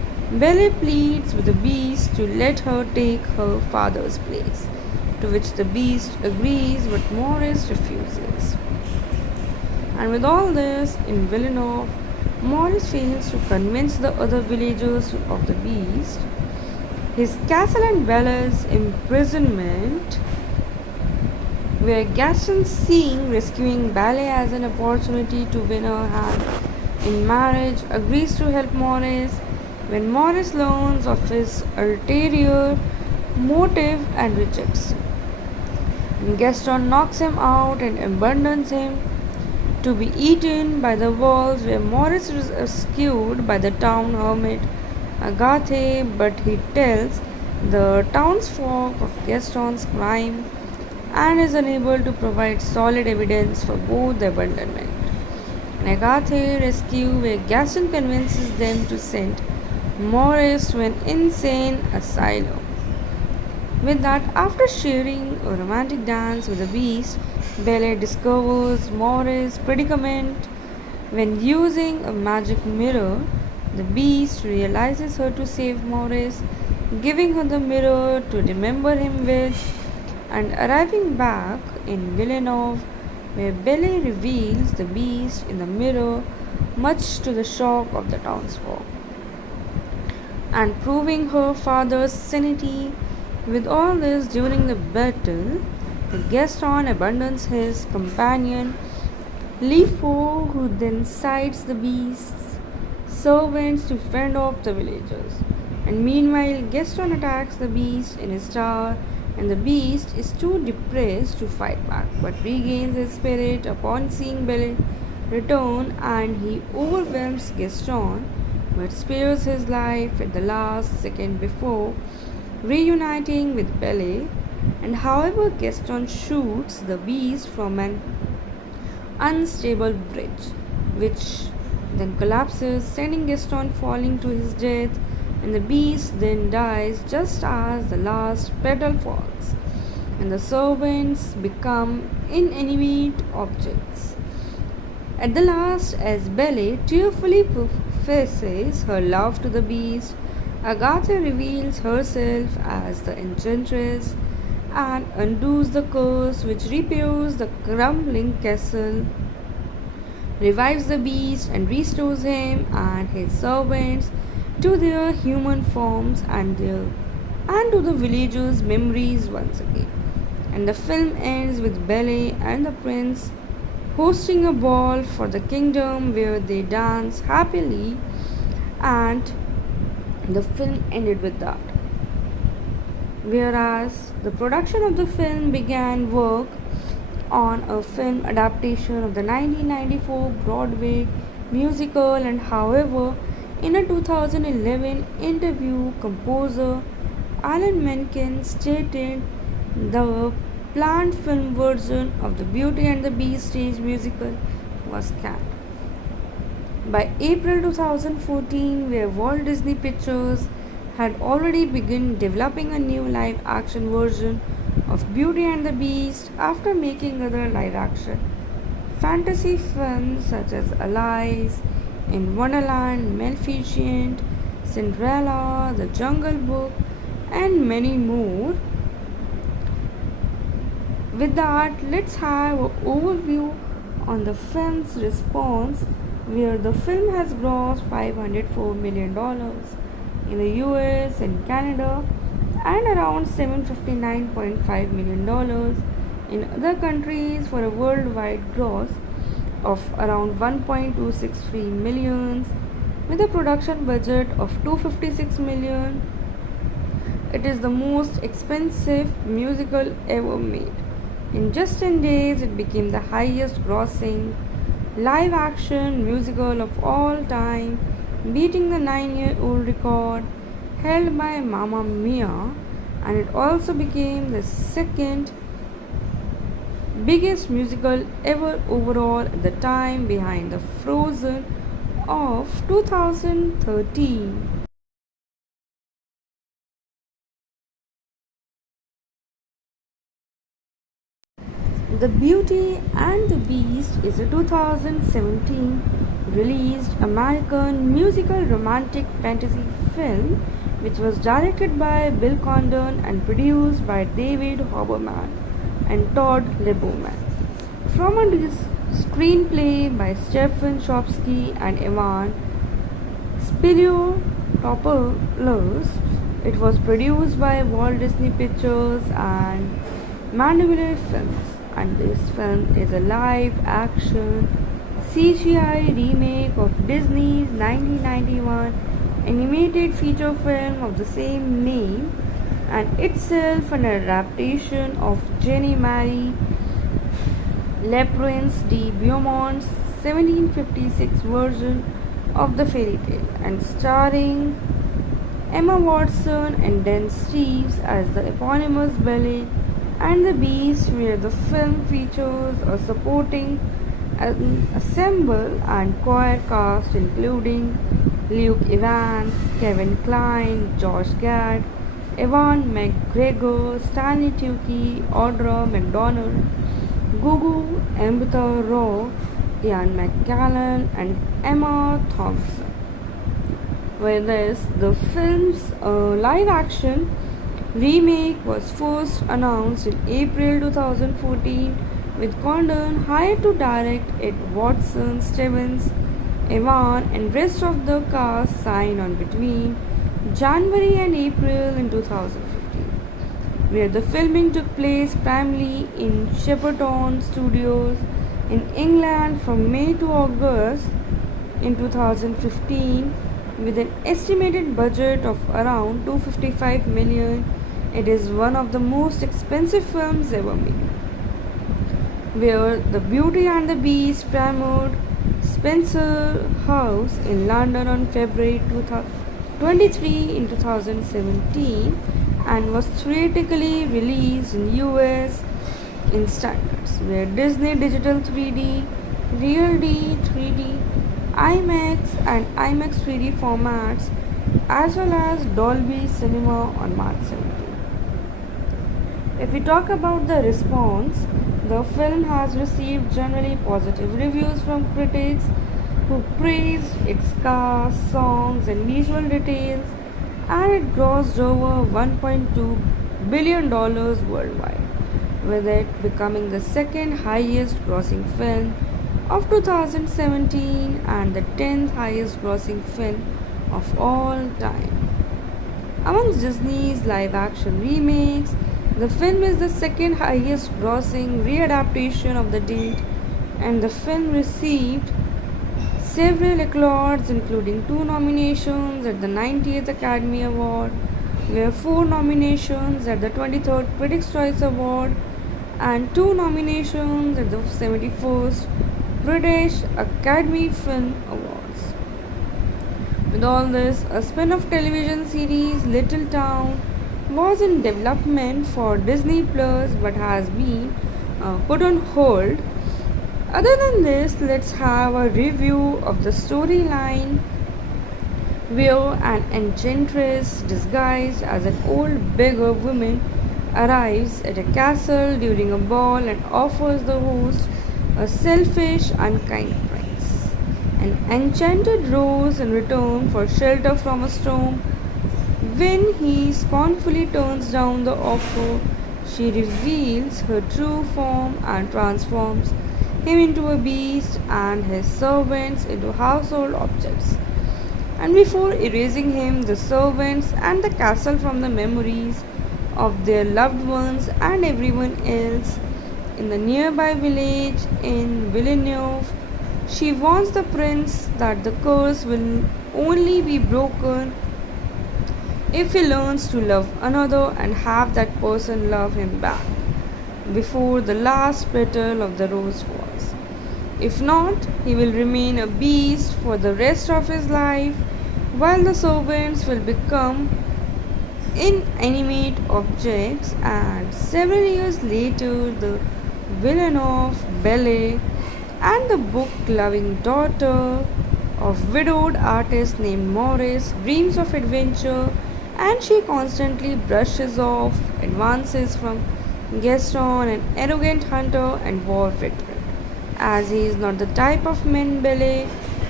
Belle pleads with the beast to let her take her father's place, to which the beast agrees but Maurice refuses. And with all this, in Villeneuve, Maurice fails to convince the other villagers of the beast. His castle and Belle's imprisonment, where Gaston, seeing rescuing Belle as an opportunity to win her hand in marriage, agrees to help Maurice. When Maurice learns of his ulterior motive and rejects him, Gaston knocks him out and abandons him to be eaten by the wolves, where Maurice is rescued by the town hermit Agathe, but he tells the townsfolk of Gaston's crime and is unable to provide solid evidence for both the abandonment and Agathe rescue, where Gaston convinces them to send Maurice to an insane asylum. With that, after sharing a romantic dance with the beast, Belle discovers Maurice's predicament. When using a magic mirror, the beast realizes her to save Maurice, giving her the mirror to remember him with, and arriving back in Villeneuve, where Belle reveals the beast in the mirror, much to the shock of the townsfolk, and proving her father's sanity. With all this, during the battle, the Gaston abandons his companion Lefort, who then cites the beast's servants to fend off the villagers. And meanwhile, Gaston attacks the beast in his tower, and the beast is too depressed to fight back, but regains his spirit upon seeing Belle return, and he overwhelms Gaston, but spares his life at the last second before reuniting with Belle. And however, Gaston shoots the beast from an unstable bridge, which then collapses, sending Gaston falling to his death, and the beast then dies just as the last petal falls, and the servants become inanimate objects. At the last, as Belle tearfully professes her love to the beast, Agatha reveals herself as the enchantress and undoes the curse, which repairs the crumbling castle, revives the beast, and restores him and his servants to their human forms and to the villagers' memories once again. And the film ends with Belle and the prince hosting a ball for the kingdom, where they dance happily, and the film ended with that. Whereas the production of the film began work on a film adaptation of the 1994 Broadway musical, and however, in a 2011 interview, composer Alan Menken stated the planned film version of the Beauty and the Beast stage musical was canned. By April 2014, where Walt Disney Pictures had already begun developing a new live action version of Beauty and the Beast after making other live action fantasy films such as Alice in Wonderland, Maleficent, Cinderella, The Jungle Book, and many more. With that, let's have an overview on the film's response, where the film has grossed $504 million in the US and Canada and around $759.5 million in other countries, for a worldwide gross of around 1.263 million with a production budget of 256 million. It is the most expensive musical ever made. In just 10 days, it became the highest grossing live action musical of all time, beating the 9-year-old record held by Mamma Mia, and it also became the second biggest musical ever overall at the time, behind the Frozen of 2013. The Beauty and the Beast is a 2017 released American musical romantic fantasy film which was directed by Bill Condon and produced by David Hoberman and Todd Liberman. From a screenplay by Stephen Shopsky and Ivan Spiliotopoulos, it was produced by Walt Disney Pictures and Mandalorian Films, and this film is a live-action CGI remake of Disney's 1991 animated feature film of the same name, and itself an adaptation of Jenny Marie Leprince de Beaumont's 1756 version of the fairy tale, and starring Emma Watson and Dan Steeves as the eponymous Belle and the Beast, where the film features a supporting ensemble and choir cast including Luke Evans, Kevin Kline, Josh Gad, Ewan McGregor, Stanley Tucci, Audra McDonald, Gugu Mbatha-Raw, Ian McKellen, and Emma Thompson. Whereas the film's live-action remake was first announced in April 2014, with Condon hired to direct it. Watson, Stevens, Evan, and rest of the cast signed on between January and April in 2015, where the filming took place primarily in Shepperton Studios in England from May to August in 2015, with an estimated budget of around 255 million. It is one of the most expensive films ever made, where The Beauty and the Beast premiered Spencer House in London on February 23 in 2017 and was theatrically released in US in standards, where Disney Digital 3D, Real D 3D, IMAX and IMAX 3D formats, as well as Dolby Cinema on March 17. If we talk about the response, the film has received generally positive reviews from critics who praised its cast, songs, and visual details, and it grossed over $1.2 billion worldwide, with it becoming the second highest grossing film of 2017 and the 10th highest grossing film of all time. Amongst Disney's live action remakes, the film is the second highest grossing readaptation of the date, and the film received several accolades, including 2 nominations at the 90th Academy Award, where 4 nominations at the 23rd Critics' Choice Award, and 2 nominations at the 71st British Academy Film Awards. With all this, a spin-off television series, Little Town, was in development for Disney Plus but has been put on hold. Other than this, let's have a review of the storyline, where an enchantress disguised as an old beggar woman arrives at a castle during a ball and offers the host a selfish, unkind prince an enchanted rose in return for shelter from a storm. When he scornfully turns down the offer, she reveals her true form and transforms him into a beast and his servants into household objects. And before erasing him, the servants and the castle from the memories of their loved ones and everyone else in the nearby village in Villeneuve, she warns the prince that the curse will only be broken if he learns to love another and have that person love him back before the last petal of the rose falls. If not, he will remain a beast for the rest of his life, while the servants will become inanimate objects. And several years later, the villain of Belle and the book-loving daughter of widowed artist named Morris dreams of adventure, and she constantly brushes off advances from Gaston, an arrogant hunter and war veteran, as he is not the type of man Belle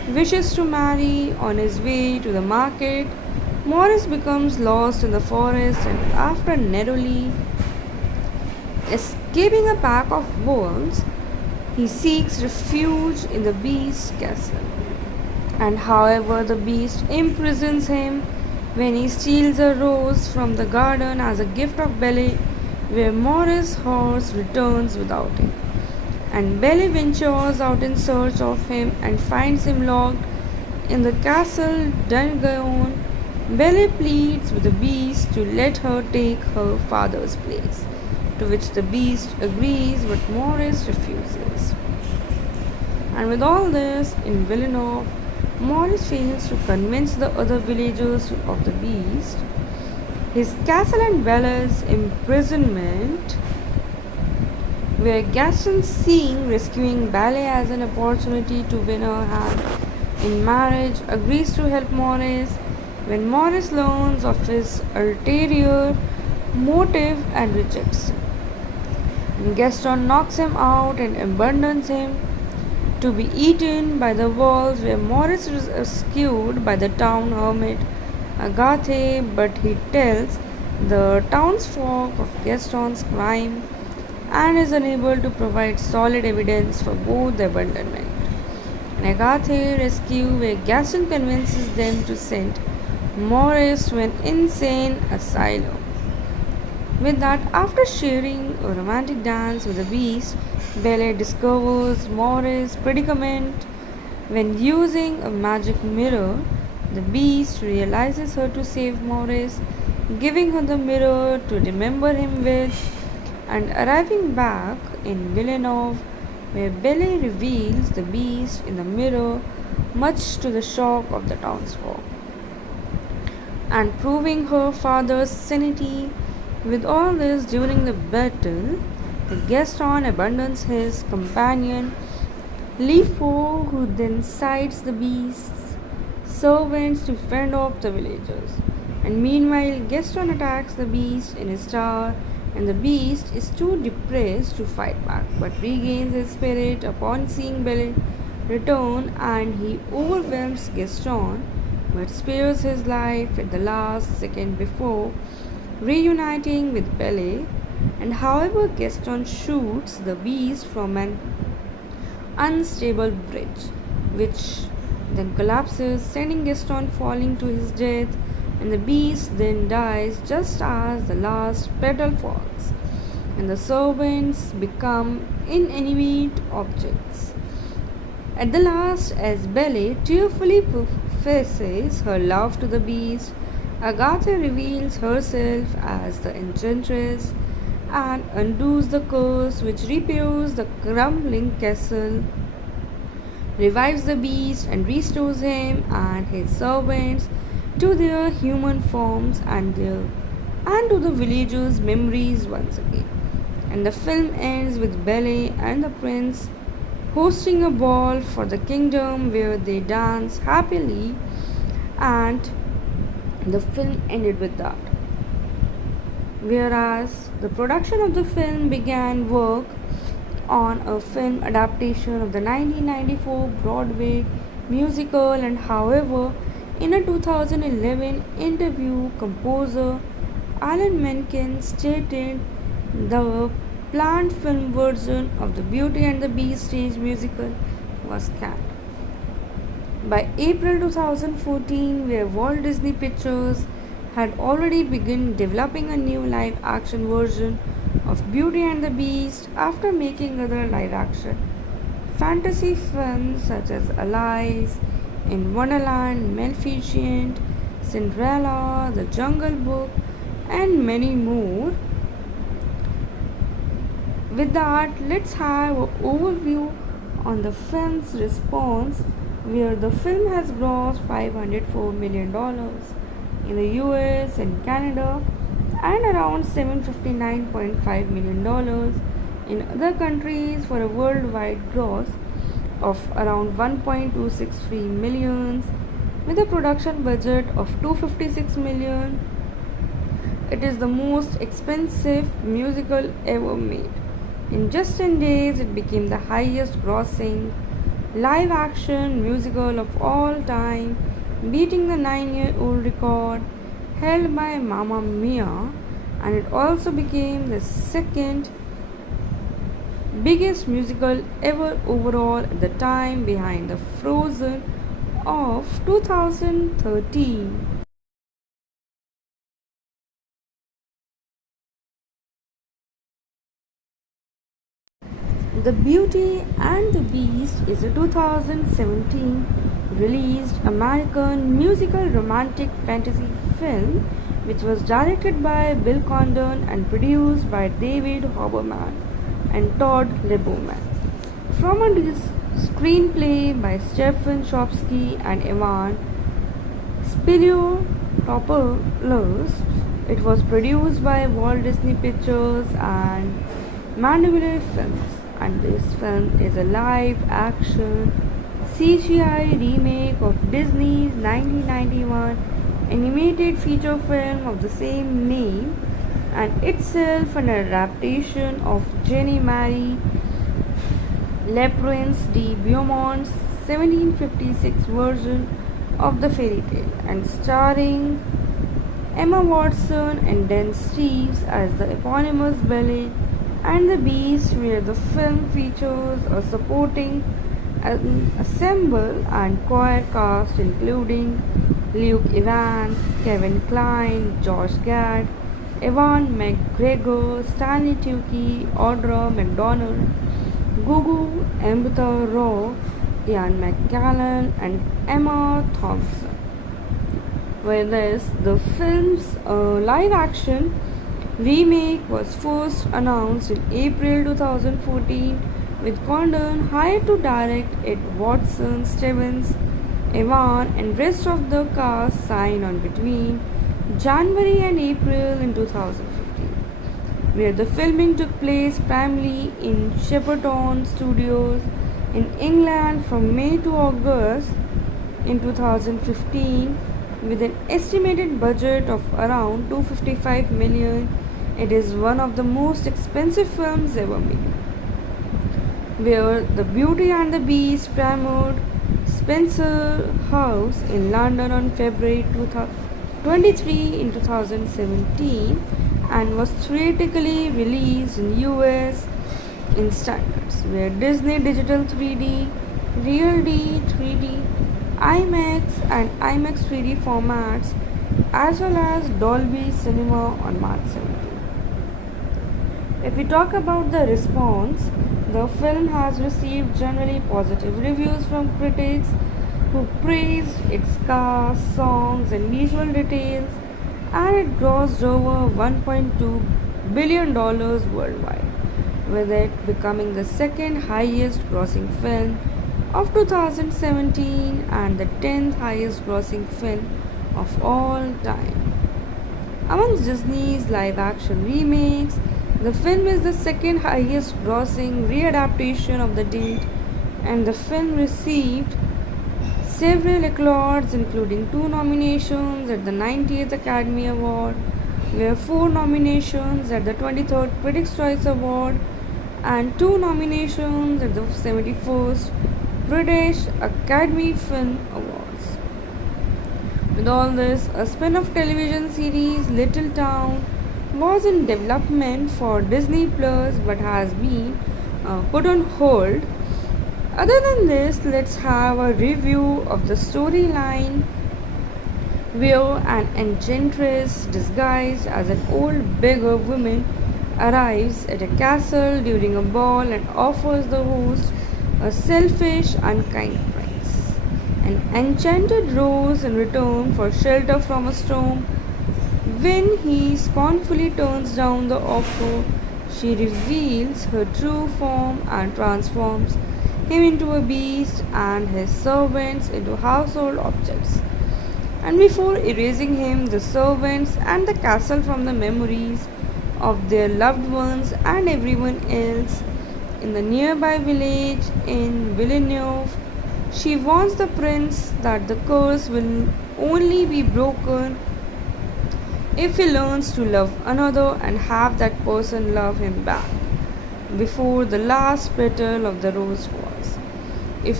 wishes to marry. On his way to the market, Morris becomes lost in the forest, and after narrowly escaping a pack of wolves, he seeks refuge in the beast's castle. And however, the beast imprisons him when he steals a rose from the garden as a gift of Belle, where Morris' horse returns without him. And Belle ventures out in search of him and finds him locked in the castle dungeon. Belle pleads with the beast to let her take her father's place, to which the beast agrees, but Morris refuses. And with all this, in Villeneuve, Morris fails to convince the other villagers of the beast. His castle and Belle's imprisonment, where Gaston, seeing rescuing Belle as an opportunity to win her hand in marriage, agrees to help Morris. When Morris learns of his ulterior motive and rejects him, and Gaston knocks him out and abandons him to be eaten by the wolves, where Morris is rescued by the town hermit Agathe, but he tells the townsfolk of Gaston's crime and is unable to provide solid evidence for both the abandonment and Agathe rescue, where Gaston convinces them to send Morris to an insane asylum. With that, after sharing a romantic dance with the beast, Belle discovers Morris' predicament. When using a magic mirror, the beast realizes her to save Morris, giving her the mirror to remember him with, and arriving back in Villeneuve, where Belle reveals the beast in the mirror, much to the shock of the townsfolk, and proving her father's sanity. With all this, during the battle, the Gaston abandons his companion Lefort, who then cites the beast's servants to fend off the villagers. And meanwhile, Gaston attacks the beast in his tower, and the beast is too depressed to fight back, but regains his spirit upon seeing Belle return, and he overwhelms Gaston, but spares his life at the last second before reuniting with Belle. And however, Gaston shoots the beast from an unstable bridge, which then collapses, sending Gaston falling to his death, and the beast then dies just as the last petal falls, and the servants become inanimate objects. At the last, as Belle tearfully professes her love to the beast, Agatha reveals herself as the enchantress and undoes the curse, which repairs the crumbling castle, revives the beast, and restores him and his servants to their human forms and to the villagers' memories once again. And the film ends with Belle and the prince hosting a ball for the kingdom, where they dance happily, and the film ended with that. Whereas the production of the film began work on a film adaptation of the 1994 Broadway musical, and however, in a 2011 interview, composer Alan Menken stated the planned film version of the Beauty and the Beast stage musical was canned. By April 2014, where Walt Disney Pictures had already begun developing a new live action version of Beauty and the Beast after making other live action fantasy films such as Alice in Wonderland, Maleficent, Cinderella, The Jungle Book, and many more. With that, let's have an overview on the film's response, where the film has grossed $504 million in the US and Canada, and around $759.5 million in other countries, for a worldwide gross of around 1.263 million, with a production budget of 256 million. It is the most expensive musical ever made. In just 10 days, it became the highest grossing live action musical of all time, beating the 9-year-old record held by Mamma Mia, and it also became the second biggest musical ever overall at the time behind the Frozen of 2013. The Beauty and the Beast is a 2017 released American musical romantic fantasy film which was directed by Bill Condon and produced by David Hoberman and Todd Liberman. From a screenplay by Stephen Shopsky and Ivan Spiliotopoulos, it was produced by Walt Disney Pictures and Mandalorian Films, and this film is a live action CGI remake of Disney's 1991 animated feature film of the same name and itself an adaptation of Jenny Marie Le Prince de Beaumont's 1756 version of the fairy tale and starring Emma Watson and Dan Steeves as the eponymous Belle and the Beast, where the film features a supporting ensemble and choir cast including Luke Evans, Kevin Kline, Josh Gad, Ewan McGregor, Stanley Tucci, Audra McDonald, Gugu Mbatha-Raw, Ian McKellen, and Emma Thompson. Whereas the film's live action remake was first announced in April 2014 with Condon hired to direct it. Watson, Stevens, Evan and rest of the cast signed on between January and April in 2015, where the filming took place primarily in Shepperton Studios in England from May to August in 2015 with an estimated budget of around 255 million. It is one of the most expensive films ever made, where The Beauty and the Beast premiered Spencer House in London on February 23 in 2017 and was theatrically released in US in standards, where Disney Digital 3D, Real D 3D, IMAX and IMAX 3D formats as well as Dolby Cinema on March 17. If we talk about the response, the film has received generally positive reviews from critics who praised its cast, songs, and visual details, and it grossed over $1.2 billion worldwide, with it becoming the second highest grossing film of 2017 and the 10th highest grossing film of all time. Amongst Disney's live action remakes, the film is the second highest grossing readaptation of the date, and the film received several accolades including 2 nominations at the 90th Academy Award, where 4 nominations at the 23rd Critics' Choice Award and 2 nominations at the 71st British Academy Film Awards. With all this, a spin-off television series Little Town was in development for Disney Plus but has been put on hold. Other than this, let's have a review of the storyline where an enchantress disguised as an old beggar woman arrives at a castle during a ball and offers the host a selfish, unkind prince an enchanted rose in return for shelter from a storm. When he scornfully turns down the offer, she reveals her true form and transforms him into a beast and his servants into household objects. And before erasing him, the servants and the castle from the memories of their loved ones and everyone else in the nearby village in Villeneuve, she warns the prince that the curse will only be broken if he learns to love another and have that person love him back before the last petal of the rose falls.